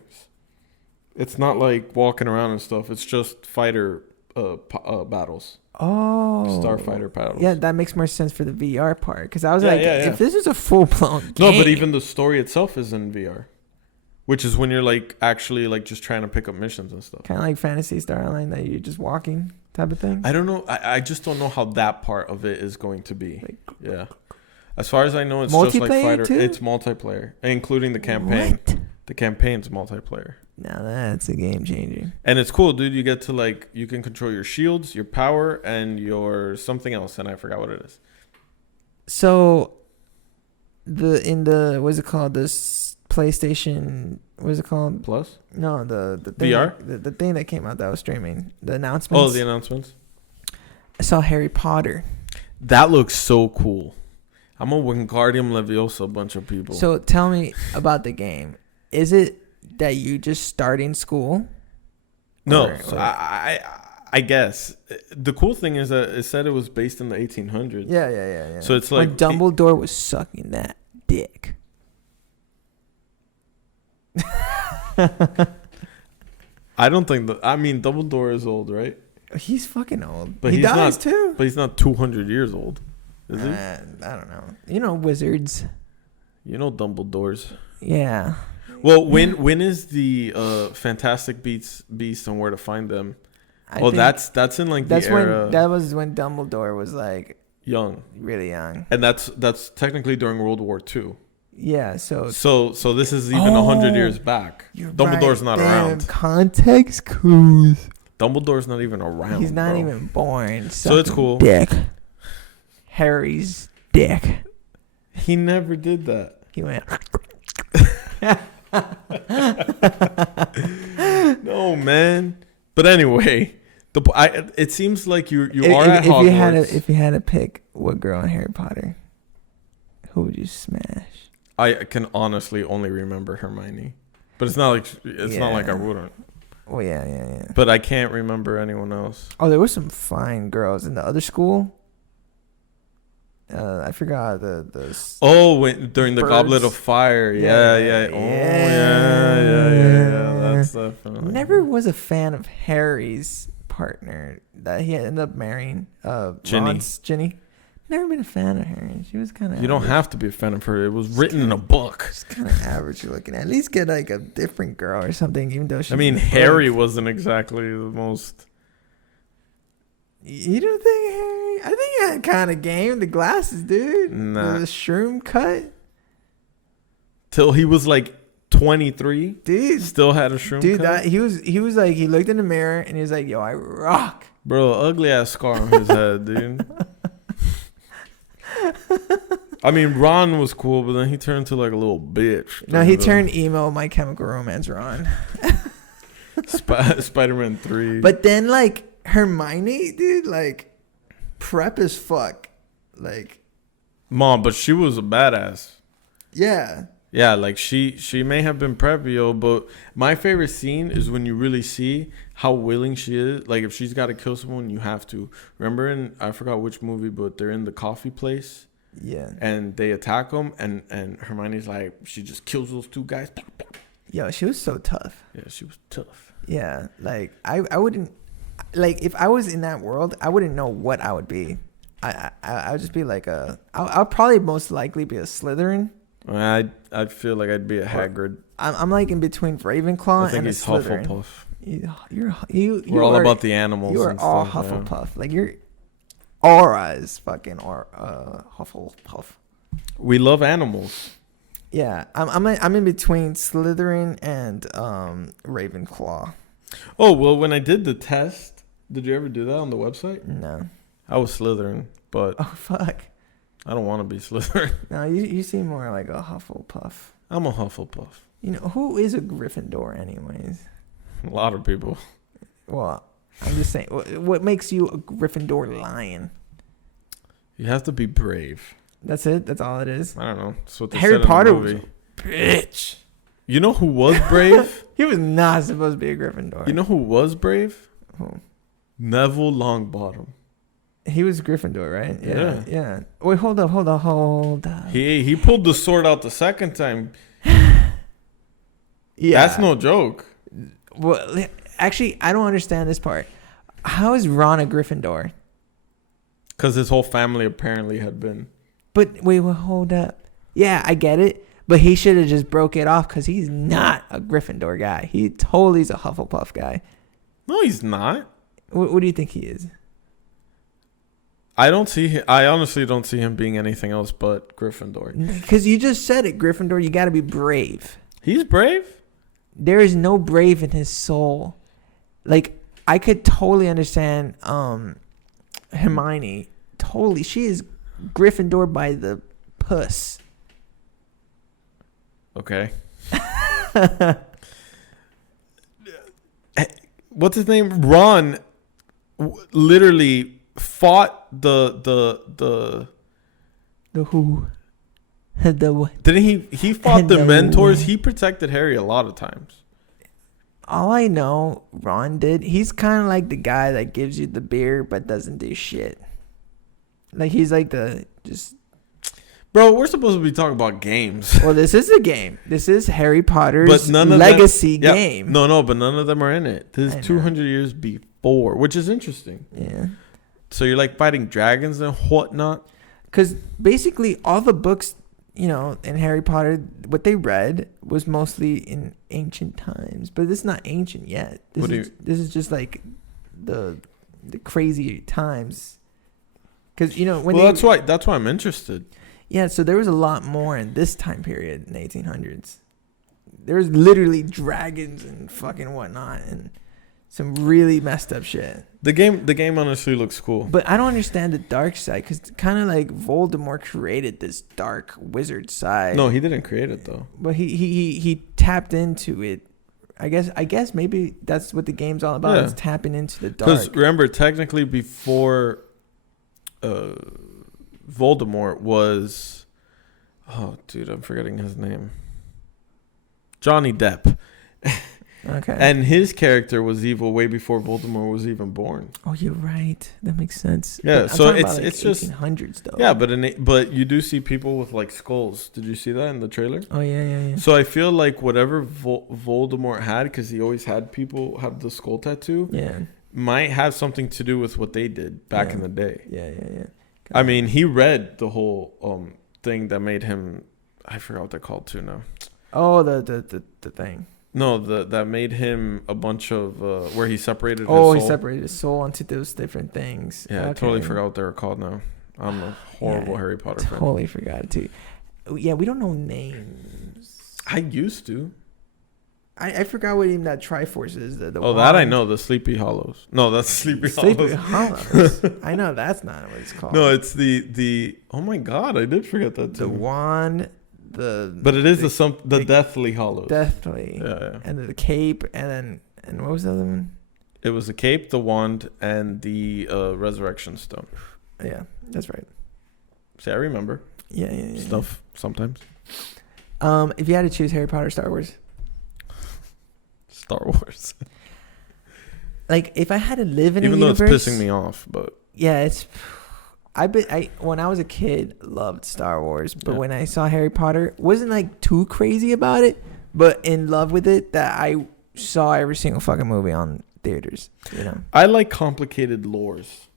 It's not like walking around and stuff. It's just fighter battles. Oh. Starfighter battles. Yeah, that makes more sense for the VR part. Because I was if this is a full-blown game. No, but even the story itself is in VR. Which is when you're, like, actually, like, just trying to pick up missions and stuff. Kind of like Phantasy Star Online, that you're just walking type of thing. I don't know. I just don't know how that part of it is going to be. Yeah. As far as I know, it's just like fighter. Too? It's multiplayer, including the campaign. What? The campaign's multiplayer. Now that's a game changer. And it's cool, dude. You get to, like, you can control your shields, your power, and your something else, and I forgot what it is. So, what's it called? This PlayStation, what is it called? Plus? No, the thing, VR? the thing that came out that was streaming. The announcements. Oh, the announcements. I saw Harry Potter. That looks so cool. I'm a Wingardium Leviosa, a bunch of people. So tell me about the game. Is it that you just starting school? No, so I guess the cool thing is that it said it was based in the 1800s. Yeah. So it's like when Dumbledore was sucking that dick. I don't think that. I mean, Dumbledore is old, right? He's fucking old. But he dies not, too. But he's not 200 years old, is he? I don't know. You know wizards. You know Dumbledore's. Yeah. Well, when is the Fantastic Beasts and Where to Find Them? That's in like the era. That was when Dumbledore was like young, really young, and that's technically during World War II. Yeah, so this is even 100 years back. Dumbledore's not around. Context clues. Dumbledore's not even around. He's not bro. even born. So it's cool. Dick. Harry's dick. He never did that. He went. No, man. But anyway, it seems like you are at Hogwarts. If you had to pick what girl in Harry Potter, who would you smash? I can honestly only remember Hermione, but it's not like I wouldn't. Oh yeah. But I can't remember anyone else. Oh, there were some fine girls in the other school. I forgot the. During the birds. Goblet of Fire, yeah. Oh yeah. That's definitely. Never was a fan of Harry's partner that he ended up marrying. Ginny. Never been a fan of her. She was kind of. You don't have to be a fan of her. It was written in a book. She's kind of average looking. At least get like a different girl or something. Even though Harry wasn't exactly the most. You don't think Harry? I think he had kind of game. The glasses, dude. Nah. The shroom cut. Till he was like 23. Dude. Still had a shroom cut. Dude, he was like, he looked in the mirror and he was like, yo, I rock. Bro, ugly ass scar on his head, dude. I mean, Ron was cool, but then he turned into like a little bitch. No, he turned emo My Chemical Romance Ron. Spider-Man 3. But then like Hermione, dude, like prep as fuck. Like, Mom, but she was a badass. Yeah. Yeah, like she may have been preppy, yo, but my favorite scene is when you really see how willing she is. Like, if she's got to kill someone, you have to. Remember I forgot which movie, but they're in the coffee place. Yeah. And they attack them, and Hermione's like, she just kills those two guys. Yo, she was so tough. Yeah, she was tough. Yeah, like I wouldn't, like if I was in that world, I wouldn't know what I would be. I would just be like I'll probably most likely be a Slytherin. I feel like I'd be a Hagrid. I'm like in between Ravenclaw and a Slytherin. Hufflepuff. We're all about the animals. You are and all stuff, Hufflepuff. Yeah. Like your aura is fucking Hufflepuff. We love animals. Yeah, I'm in between Slytherin and Ravenclaw. Oh well, when I did the test, did you ever do that on the website? No. I was Slytherin, but oh fuck, I don't want to be Slytherin. No, you seem more like a Hufflepuff. I'm a Hufflepuff. You know who is a Gryffindor, anyways? A lot of people. Well, I'm just saying, what makes you a Gryffindor lion? You have to be brave. That's it. That's all it is. I don't know. That's what they Harry said Potter in the movie. was a bitch. You know who was brave? He was not supposed to be a Gryffindor. You know who was brave? Who? Neville Longbottom. He was Gryffindor, right? Yeah. Wait, hold up. He pulled the sword out the second time. Yeah. That's no joke. Well, actually, I don't understand this part. How is Ron a Gryffindor? Because his whole family apparently had been. But wait, hold up. Yeah, I get it. But he should have just broke it off because he's not a Gryffindor guy. He totally is a Hufflepuff guy. No, he's not. What do you think he is? I honestly don't see him being anything else but Gryffindor. Because you just said it, Gryffindor. You got to be brave. He's brave? There is no brave in his soul. Like, I could totally understand Hermione. Totally. She is Gryffindor by the puss. Okay. What's his name? Ron literally fought the who? The what? Didn't he fought the mentors? He protected Harry a lot of times. All I know Ron did, he's kind of like the guy that gives you the beer but doesn't do shit. Like, he's like Bro, we're supposed to be talking about games. Well, this is a game. This is Harry Potter's but none of legacy them, game. No, but none of them are in it. This is 200 years before, which is interesting. Yeah. So you're like fighting dragons and whatnot? Because basically all the books, in Harry Potter, what they read was mostly in ancient times. But this is not ancient yet. This is just like the crazy times. Because, that's why I'm interested. Yeah, so there was a lot more in this time period in the 1800s. There was literally dragons and fucking whatnot. And some really messed up shit. The game honestly looks cool. But I don't understand the dark side because kind of like Voldemort created this dark wizard side. No, he didn't create it though. But he tapped into it. I guess maybe that's what the game's all about. Is tapping into the dark. Because remember, technically, before Voldemort was, oh dude, I'm forgetting his name. Johnny Depp. Okay. And his character was evil way before Voldemort was even born. Oh, you're right. That makes sense. Yeah, so it's just 1800s though. Yeah, but you do see people with like skulls. Did you see that in the trailer? Oh yeah. So I feel like whatever Voldemort had, because he always had people have the skull tattoo. Yeah. Might have something to do with what they did back in the day. Yeah. I mean, he read the whole thing that made him. I forgot what they're called too now. Oh, the thing. No, that made him a bunch of where he separated his soul. He separated his soul into those different things. Yeah, okay. I totally forgot what they were called now. I'm a horrible Harry Potter fan. Totally forgot it too. Yeah, we don't know names. I used to. I forgot what even that Triforce is. The wand. That I know. The Sleepy Hollows. No, that's Sleepy Hollows. I know that's not what it's called. No, it's the. Oh my God, I did forget that too. The wand. But it is the Deathly Hollows. Deathly. Yeah. And the cape, and what was the other one? It was the cape, the wand, and the resurrection stone. Yeah, that's right. See, I remember. Yeah. Stuff sometimes. If you had to choose Harry Potter, Star Wars. Star Wars. Like, if I had to live in even a though universe, it's pissing me off, but yeah, it's. When I was a kid, loved Star Wars, but when I saw Harry Potter, wasn't like too crazy about it, but in love with it that I saw every single fucking movie on theaters. You know, I like complicated lores,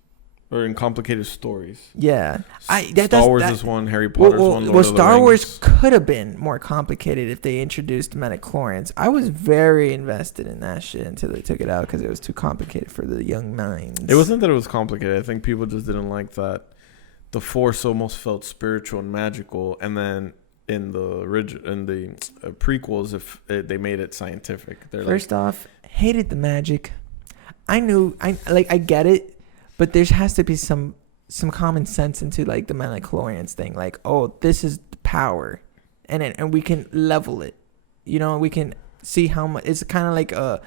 or in complicated stories. Yeah, Star Wars is one, Harry Potter is one. Lord of the Star Rings. Wars could have been more complicated if they introduced midichlorians. I was very invested in that shit until they took it out because it was too complicated for the young minds. It wasn't that it was complicated. I think people just didn't like that. The Force almost felt spiritual and magical, and then in the prequels, if they made it scientific. First off, hated the magic. I get it, but there has to be some common sense into like the midichlorians thing. Like, oh, this is the power, and we can level it. You know, we can see how much. It's kind of like a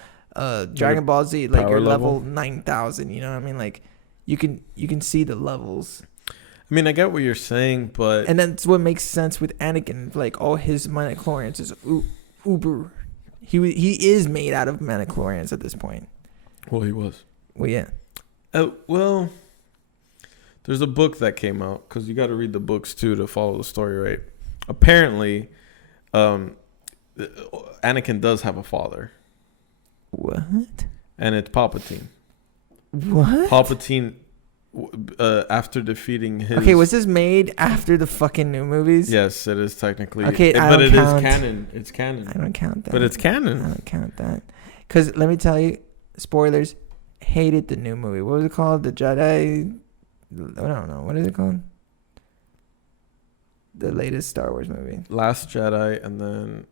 Dragon Ball Z, like your level 9,000. You know what I mean? Like, you can see the levels. I mean, I get what you're saying, but and that's what makes sense with Anakin. Like, all his midichlorians is uber. He is made out of midichlorians at this point. Well, he was. Well, yeah. Well, there's a book that came out because you got to read the books too to follow the story, right? Apparently, Anakin does have a father. What? And it's Palpatine. What? Palpatine. After defeating his... Okay, was this made after the fucking new movies? Yes, it is technically. Okay, but it is canon. It's canon. I don't count that. But it's canon. I don't count that. Because let me tell you, spoilers, hated the new movie. What was it called? The Jedi... I don't know. What is it called? The latest Star Wars movie. Last Jedi and then...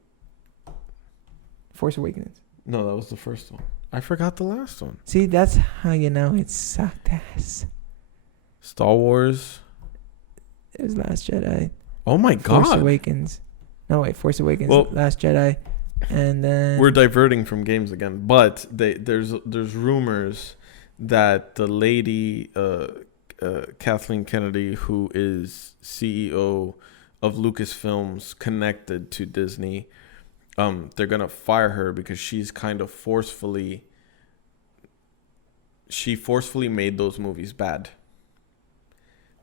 Force Awakens. No, that was the first one. I forgot the last one. See, that's how you know it sucked ass. Star Wars. It was Last Jedi. Oh my God. Force Awakens. No, wait. Force Awakens. Well, Last Jedi. And then... We're diverting from games again. But there's rumors that the lady, Kathleen Kennedy, who is CEO of Lucasfilms connected to Disney, they're going to fire her because she's kind of forcefully made those movies bad.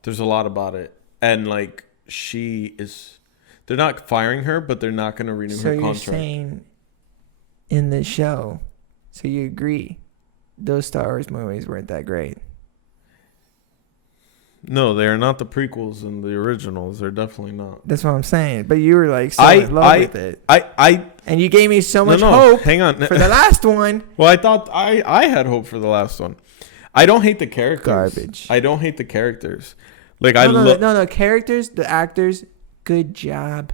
There's a lot about it. And like they're not firing her, but they're not going to renew her contract. So you're saying in the show, so you agree those Star Wars movies weren't that great? No, they are not the prequels and the originals. They're definitely not. That's what I'm saying. But you were like so in love with it. And you gave me so much hope. Hang on. For the last one. Well, I thought I had hope for the last one. I don't hate the characters. Garbage. I don't hate the characters. Like no, characters, the actors, good job.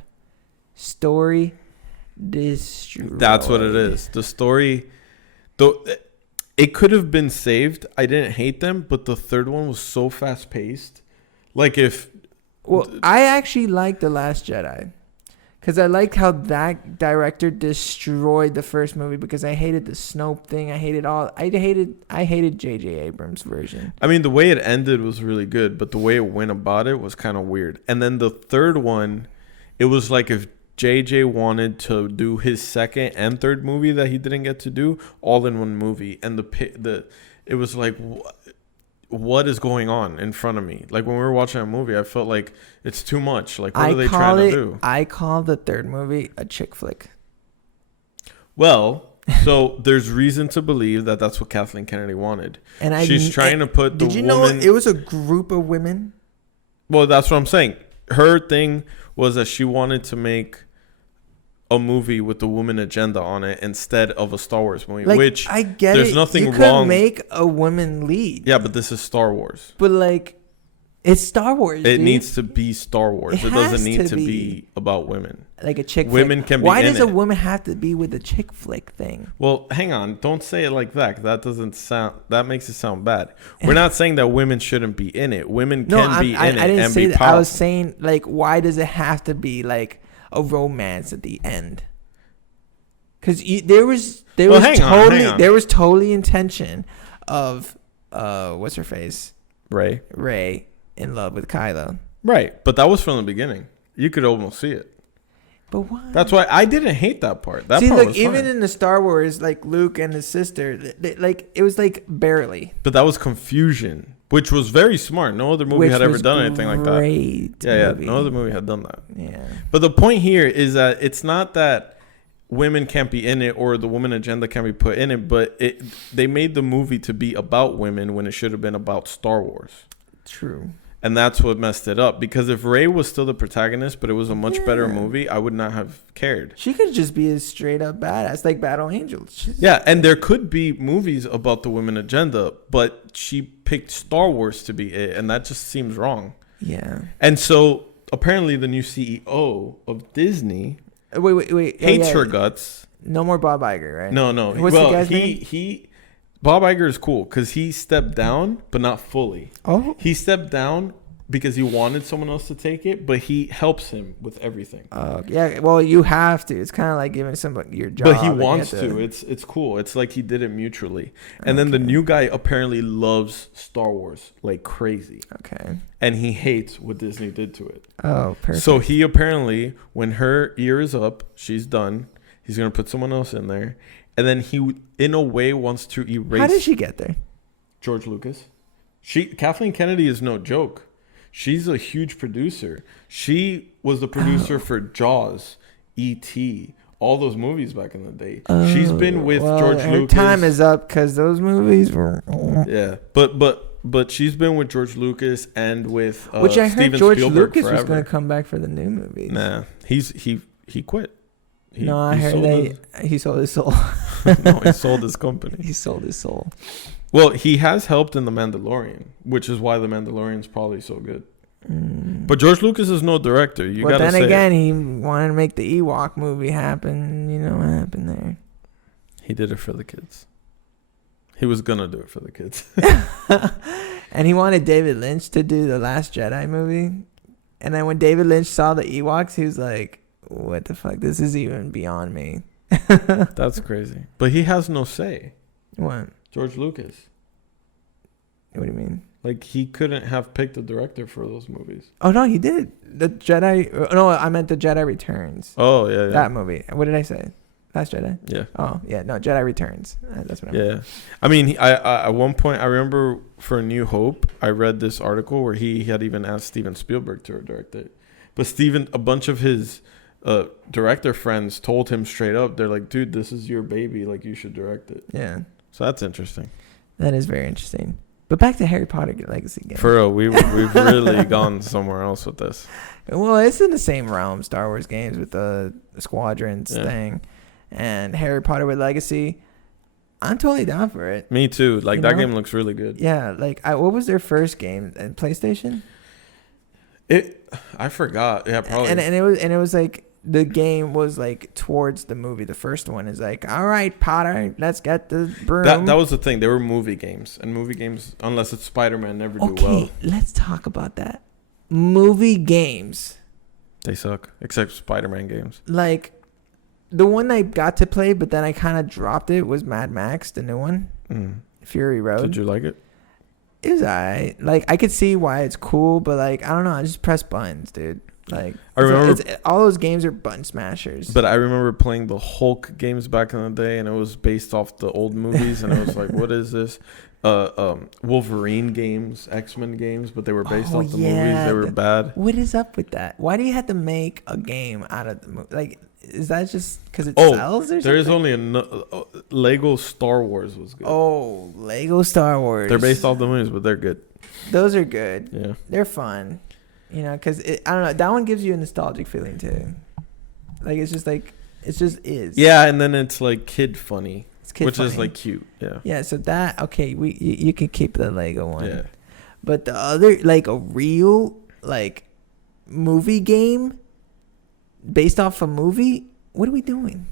Story, destroyed. That's what it is. The story, though, it could have been saved. I didn't hate them, but the third one was so fast paced. Like if Well, I actually liked The Last Jedi. Because I liked how that director destroyed the first movie because I hated the Snoke thing. I hated J.J. Abrams' version. I mean, the way it ended was really good, but the way it went about it was kind of weird. And then the third one, it was like if J.J. wanted to do his second and third movie that he didn't get to do all in one movie. And it was like, what is going on in front of me? Like when we were watching a movie, I felt like it's too much. Like what are they trying to do? I call the third movie a chick flick. Well, so there's reason to believe that that's what Kathleen Kennedy wanted. And she's trying to put the woman. Did you know it was a group of women? Well, that's what I'm saying. Her thing was that she wanted to make a movie with the woman agenda on it instead of a Star Wars movie, like, which I get there's it. nothing you wrong. Could make a woman lead. Yeah, but this is Star Wars. But like, it's Star Wars. It dude. needs to be Star Wars. It doesn't need to be about women. Like a chick. Women flick. can be. Why in does a it. woman have to be with a chick flick thing? Well, hang on. Don't say it like that. That doesn't sound. That makes it sound bad. We're not saying that women shouldn't be in it. Women can be in it I didn't and say be that. powerful. I was saying like, why does it have to be like a romance at the end? Because there was totally intention of what's her face, Rey in love with Kylo. Right, but that was from the beginning. You could almost see it. But why? That's why I didn't hate that part. That See, part look, was even fine. in the Star Wars, like Luke and his sister, like it was like barely. But that was confusion, which was very smart. No other movie had ever done anything like that. Yeah, no other movie had done that. Yeah. But the point here is that it's not that women can't be in it or the woman agenda can't be put in it, but they made the movie to be about women when it should have been about Star Wars. True. And that's what messed it up. Because if Rey was still the protagonist, but it was a much better movie, I would not have cared. She could just be a straight up badass, like Battle Angels. Yeah, and there could be movies about the women agenda, but she picked Star Wars to be it, and that just seems wrong. Yeah. And so apparently the new CEO of Disney wait, hates her guts. No more Bob Iger, right? No. What's the guy's name? Bob Iger is cool because he stepped down, but not fully. Oh. He stepped down because he wanted someone else to take it, but he helps him with everything. Yeah. Well, you have to. It's kind of like giving somebody your job. But he wants to. It's cool. It's like he did it mutually. And then the new guy apparently loves Star Wars like crazy. Okay. And he hates what Disney did to it. Oh, perfect. So he apparently, when her year is up, she's done. He's going to put someone else in there. And then he, in a way, wants to erase... How did she get there? George Lucas. Kathleen Kennedy is no joke. She's a huge producer. She was the producer for Jaws, E.T., all those movies back in the day. She's been with George her Lucas. Time is up because those movies were... Yeah, but she's been with George Lucas and with which I heard Steven George Spielberg Lucas forever. was going to come back for the new movies. Nah, he quit. I heard he sold his soul. No, he sold his company. He sold his soul. Well, he has helped in The Mandalorian, which is why The Mandalorian's probably so good. But George Lucas is no director. But then again, he wanted to make the Ewok movie happen. You know what happened there? He did it for the kids. He was gonna do it for the kids. And he wanted David Lynch to do the Last Jedi movie. And then when David Lynch saw the Ewoks, he was like, what the fuck? This is even beyond me. That's crazy. But he has no say. What? George Lucas. What do you mean? Like, he couldn't have picked a director for those movies. Oh, no, he did. The Jedi... No, I meant the Jedi Returns. Oh, yeah. That movie. What did I say? Last Jedi? Yeah. Oh, yeah. No, Jedi Returns. That's what I meant. Yeah. I mean, I at one point, I remember for A New Hope, I read this article where he had even asked Steven Spielberg to direct it. But a bunch of his director friends told him straight up, they're like, dude, this is your baby. Like, you should direct it. Yeah. So that's interesting. That is very interesting. But back to Harry Potter Legacy game. For real, we've really gone somewhere else with this. Well, it's in the same realm, Star Wars games with the Squadrons thing. And Harry Potter with Legacy, I'm totally down for it. Me too. Like, that game looks really good. Yeah, like, what was their first game? PlayStation? I forgot. Yeah, probably. And it was like, the game was like towards the movie. The first one is like, all right, Potter, let's get the broom. That was the thing. They were movie games, and movie games, unless it's Spider-Man, never do well. Okay, let's talk about that. Movie games. They suck, except Spider-Man games. Like, the one I got to play, but then I kind of dropped it, was Mad Max, the new one. Fury Road. Did you like it? It was alright. Like, I could see why it's cool, but like, I don't know. I just press buttons, dude. Like, I remember all those games are button smashers. But I remember playing the Hulk games back in the day, and it was based off the old movies, and it was like, what is this? Wolverine games, X-Men games, but they were based off the movies. They were bad. What is up with that? Why do you have to make a game out of the movie? Like, is that just because it sells or something? There is only Lego Star Wars was good. Oh, Lego Star Wars. They're based off the movies, but they're good. Those are good. Yeah. They're fun. You know, because I don't know. That one gives you a nostalgic feeling too. Like, it's just like, it just is. Yeah, and then it's like kid funny. Which funny. is like cute. Yeah. Yeah, so that, okay, you can keep the Lego one. Yeah. But the other, like a real like movie game based off a movie, what are we doing?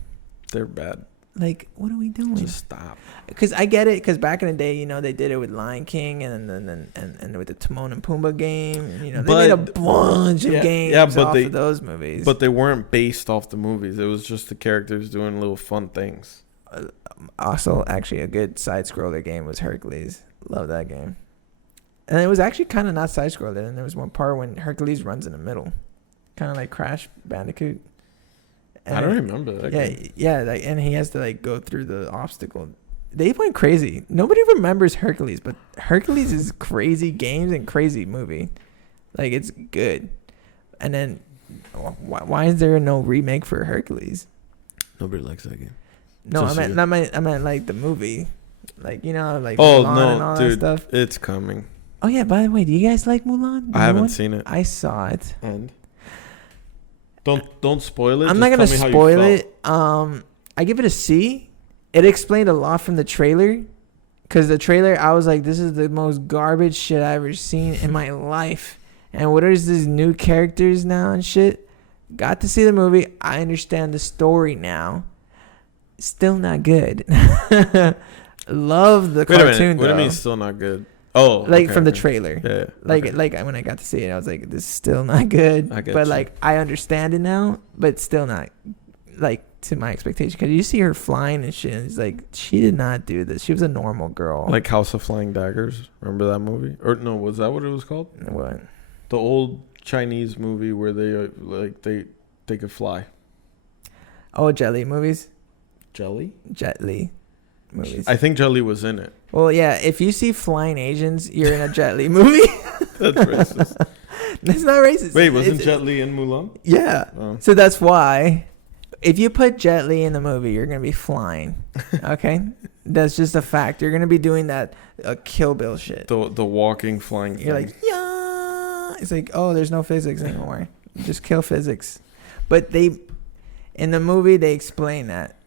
They're bad. Like, what are we doing? Just stop. Because I get it, because back in the day, you know, they did it with Lion King and with the Timon and Pumbaa game. You know, they made a bunch of games off of those movies. But they weren't based off the movies. It was just the characters doing little fun things. Also, actually, a good side-scroller game was Hercules. Love that game. And it was actually kind of not side-scroller. And there was one part when Hercules runs in the middle. Kind of like Crash Bandicoot. And I don't remember that game. Yeah, like, and he has to like go through the obstacle. They went crazy. Nobody remembers Hercules, but Hercules is crazy games and crazy movie. Like, it's good. And then, why is there no remake for Hercules? Nobody likes that game. No, I meant like the movie, like, you know, like Mulan and all dude, that stuff. It's coming. Oh yeah, by the way, do you guys like Mulan? I haven't seen it. I saw it. And don't spoil it. I'm not gonna spoil it. I give it a C. It explained a lot from the trailer, because the trailer, I was like, this is the most garbage shit I've ever seen in my life. And what is these new characters now and shit? Got to see the movie. I understand the story now. Still not good. Love the cartoon. What do you mean still not good? Oh, like from the trailer. Yeah. Like when I got to see it, I was like, this is still not good. But like, I understand it now, but still not like to my expectation. Because you see her flying and shit, and it's like, she did not do this. She was a normal girl. Like House of Flying Daggers. Remember that movie? Or no, was that what it was called? What? The old Chinese movie where they could fly. Oh, Jet Li movies. Jet Li movies. I think Jet Li was in it. Well, yeah. If you see flying Asians, you're in a Jet Li movie. That's racist. That's not racist. Wait, wasn't Jet Li in Mulan? Yeah. Oh. So that's why, if you put Jet Li in the movie, you're gonna be flying. Okay, that's just a fact. You're gonna be doing that Kill Bill shit. The walking flying. You're thing. like, yeah. It's like, oh, there's no physics anymore. Just kill physics. But in the movie, they explain that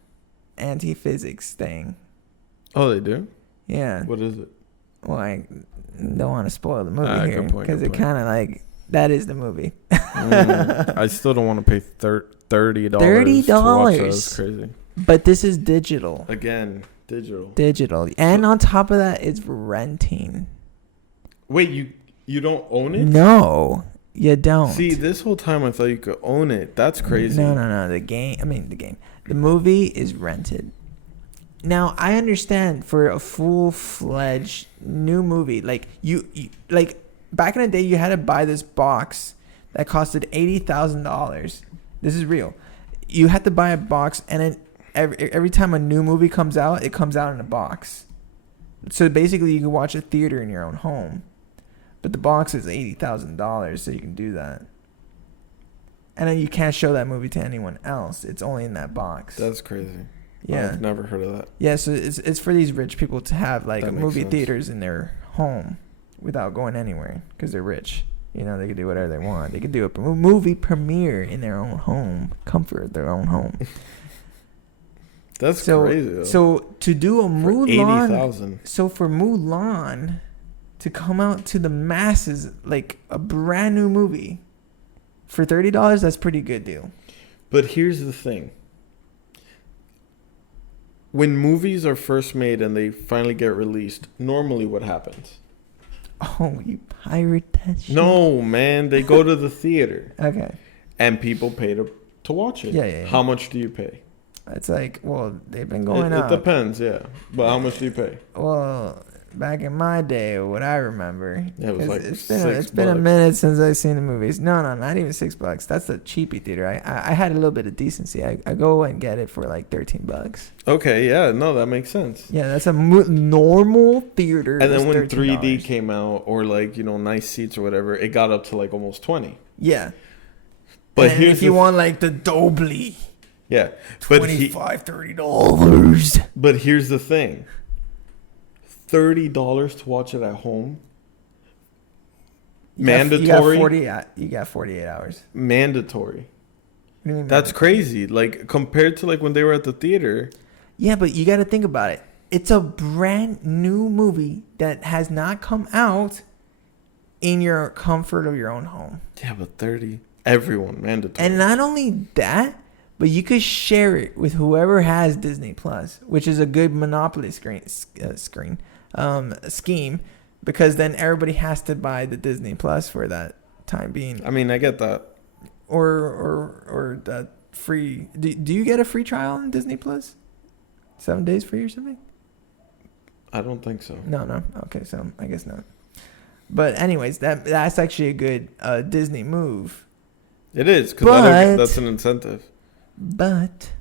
anti-physics thing. Oh, they do? Yeah. What is it? Well, I don't want to spoil the movie here, because it kind of like, that is the movie. I still don't want to pay $30. $30. That's crazy. But this is digital. Again, digital. And on top of that, it's renting. Wait, you don't own it? No, you don't. See, this whole time I thought you could own it. That's crazy. No. The movie is rented. Now, I understand for a full-fledged new movie, like you like back in the day, you had to buy this box that costed $80,000. This is real. You had to buy a box, and then every time a new movie comes out, it comes out in a box. So basically, you can watch a theater in your own home, but the box is $80,000, so you can do that. And then you can't show that movie to anyone else. It's only in that box. That's crazy. Yeah. I've never heard of that. Yeah, so it's for these rich people to have like movie theaters in their home without going anywhere, because they're rich. You know, they can do whatever they want. They can do a movie premiere in their own home, comfort their own home. That's crazy, though. So to do a Mulan, $80,000. So for Mulan to come out to the masses, like a brand new movie, for $30, that's a pretty good deal. But here's the thing. When movies are first made and they finally get released, normally what happens? Oh, you pirate that shit? No, man. They go to the theater. Okay. And people pay to watch it. Yeah. How much do you pay? It's like, well, they've been going up. It depends, yeah. But how much do you pay? Well, back in my day, what I remember, Yeah, it was like it's been a minute since I've seen the movies. No, not even $6. That's the cheapy theater. I had a little bit of decency. I go and get it for like $13. Okay, yeah, no, that makes sense. Yeah, that's a normal theater. And then when $13. 3D came out, or like, you know, nice seats or whatever, it got up to like almost 20. Yeah. But and if you want like the Dolby, yeah, $25-$30. But here's the thing: $30 to watch it at home. Mandatory. You got 48 hours. Mandatory. That's That's crazy. Like compared to like when they were at the theater. Yeah, but you got to think about it. It's a brand new movie that has not come out in your comfort of your own home. Yeah, but 30. Everyone, mandatory. And not only that, but you could share it with whoever has Disney Plus, which is a good monopoly scheme, because then everybody has to buy the Disney Plus for that time being. I mean, I get that. Or the free. Do you get a free trial on Disney Plus? 7 days free or something? I don't think so. No. Okay, so I guess not. But anyways, that's actually a good Disney move. It is, because that's an incentive. But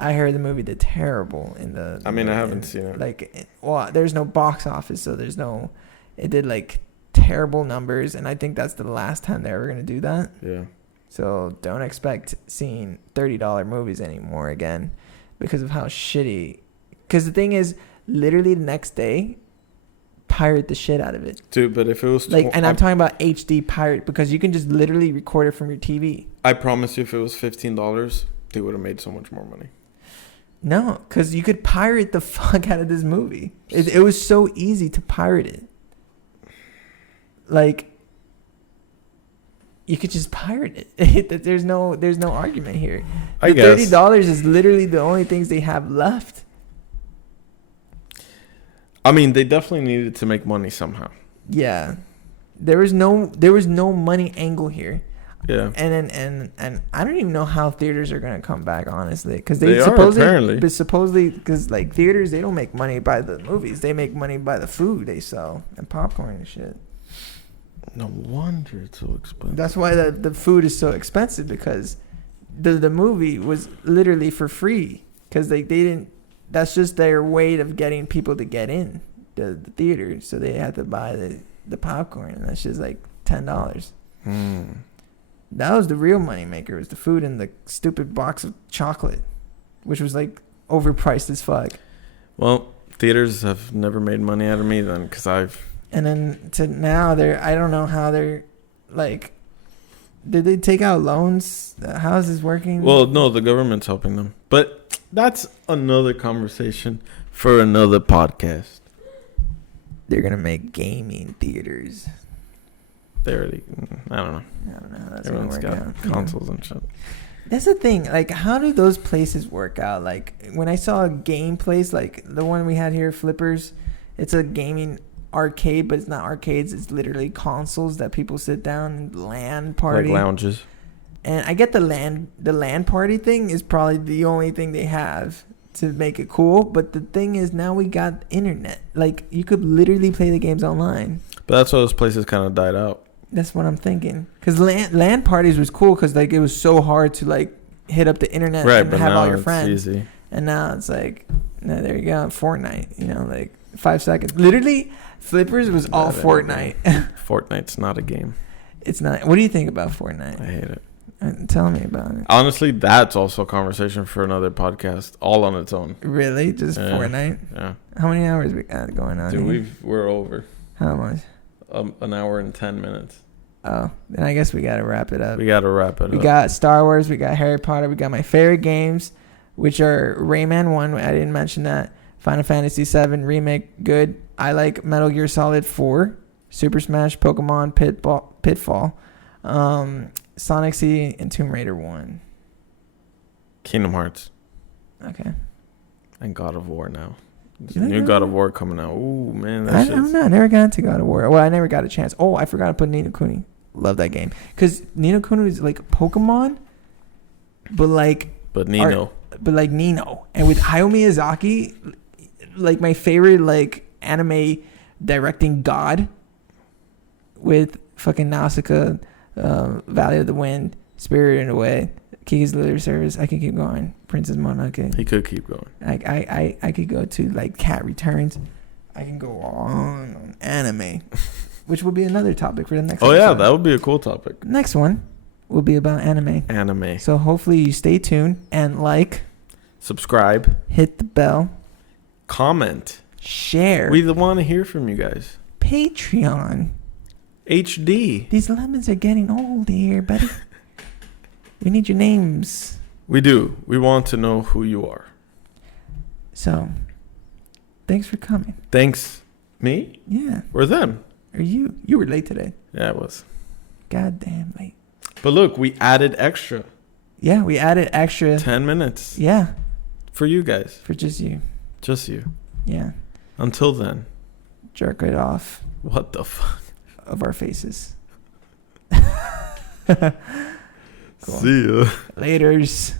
I heard the movie did terrible in the. I mean, I haven't seen it. Like, there's no box office, so there's no. It did like terrible numbers, and I think that's the last time they're ever gonna do that. Yeah. So don't expect seeing $30 movies anymore again, because of how shitty. Because the thing is, literally the next day, pirate the shit out of it. Dude, but if it was and I'm talking about HD pirate, because you can just literally record it from your TV. I promise you, if it was $15, they would have made so much more money. No, because you could pirate the fuck out of this movie. It was so easy to pirate it. Like, you could just pirate it. There's no argument here. I guess $30 is literally the only things they have left. I mean, they definitely needed to make money somehow. Yeah, there was no money angle here. Yeah, and I don't even know how theaters are gonna come back, honestly, because they supposedly because like theaters, they don't make money by the movies, they make money by the food they sell and popcorn and shit. No wonder it's so expensive. That's why the food is so expensive, because the movie was literally for free, because they didn't. That's just their way of getting people to get in the theater, so they had to buy the popcorn, and that's just like $10. That was the real money maker, was the food and the stupid box of chocolate, which was like overpriced as fuck. Well, theaters have never made money out of me then, because And then to now, I don't know how they're like. Did they take out loans? How is this working? Well, no, the government's helping them, but that's another conversation for another podcast. They're gonna make gaming theaters. They already, I don't know. That's Everyone's got consoles and shit. That's the thing. Like, how do those places work out? Like, when I saw a game place, like the one we had here, Flippers, it's a gaming arcade, but it's not arcades. It's literally consoles that people sit down and LAN party. Like lounges. And I get the LAN party thing is probably the only thing they have to make it cool. But the thing is, now we got internet. Like, you could literally play the games online. But that's why those places kind of died out. That's what I'm thinking. Because LAN parties was cool, because like it was so hard to like hit up the internet and have all your friends. Easy. And now it's like, no, there you go, Fortnite. You know, like 5 seconds. Literally, Flippers was all Fortnite. Fortnite's not a game. It's not. What do you think about Fortnite? I hate it. Tell me about it. Honestly, that's also a conversation for another podcast, all on its own. Really? Just Fortnite? Yeah. How many hours we got going on? Dude, we're over. How much? An hour and 10 minutes. Oh, then I guess we gotta wrap it up. We got Star Wars, we got Harry Potter, we got my favorite games, which are Rayman 1, I didn't mention that, Final Fantasy 7 Remake, good. I like Metal Gear Solid 4, Super Smash, Pokemon, Pitfall, Sonic C, and Tomb Raider 1. Kingdom Hearts Okay. and God of War now. There's You a like new God God of of War coming out. Ooh, man. I don't know. I never got into God of War. Well, I never got a chance. Oh, I forgot to put Ni no Kuni. Love that game. Because Ni no Kuni is like Pokemon, but like Nino. but like Nino. And with Hayao Miyazaki, like my favorite like anime directing god with fucking Nausicaa, Valley of the Wind, Spirited Away, Kiki's Delivery Service. I can keep going. Princess Mononoke. He could keep going. I could go to like Cat Returns. I can go on anime, which will be another topic for the next Oh, yeah. episode. That would be a cool topic. Next one will be about anime. Anime. So hopefully you stay tuned and like, Subscribe. hit the bell, Comment. share, We want to hear from you guys. Patreon. HD. These lemons are getting old here, buddy. We need your names. We do. We want to know who you are. So, thanks for coming. Thanks. Me? Yeah. Or them? Or you. You were late today. Yeah, it was. Goddamn late. But look, we added extra. Yeah, we added extra. 10 minutes. Yeah, For you guys. for just you. Just you. Yeah. Until then. Jerk it off What the fuck? of our faces. Cool. See ya. Laters.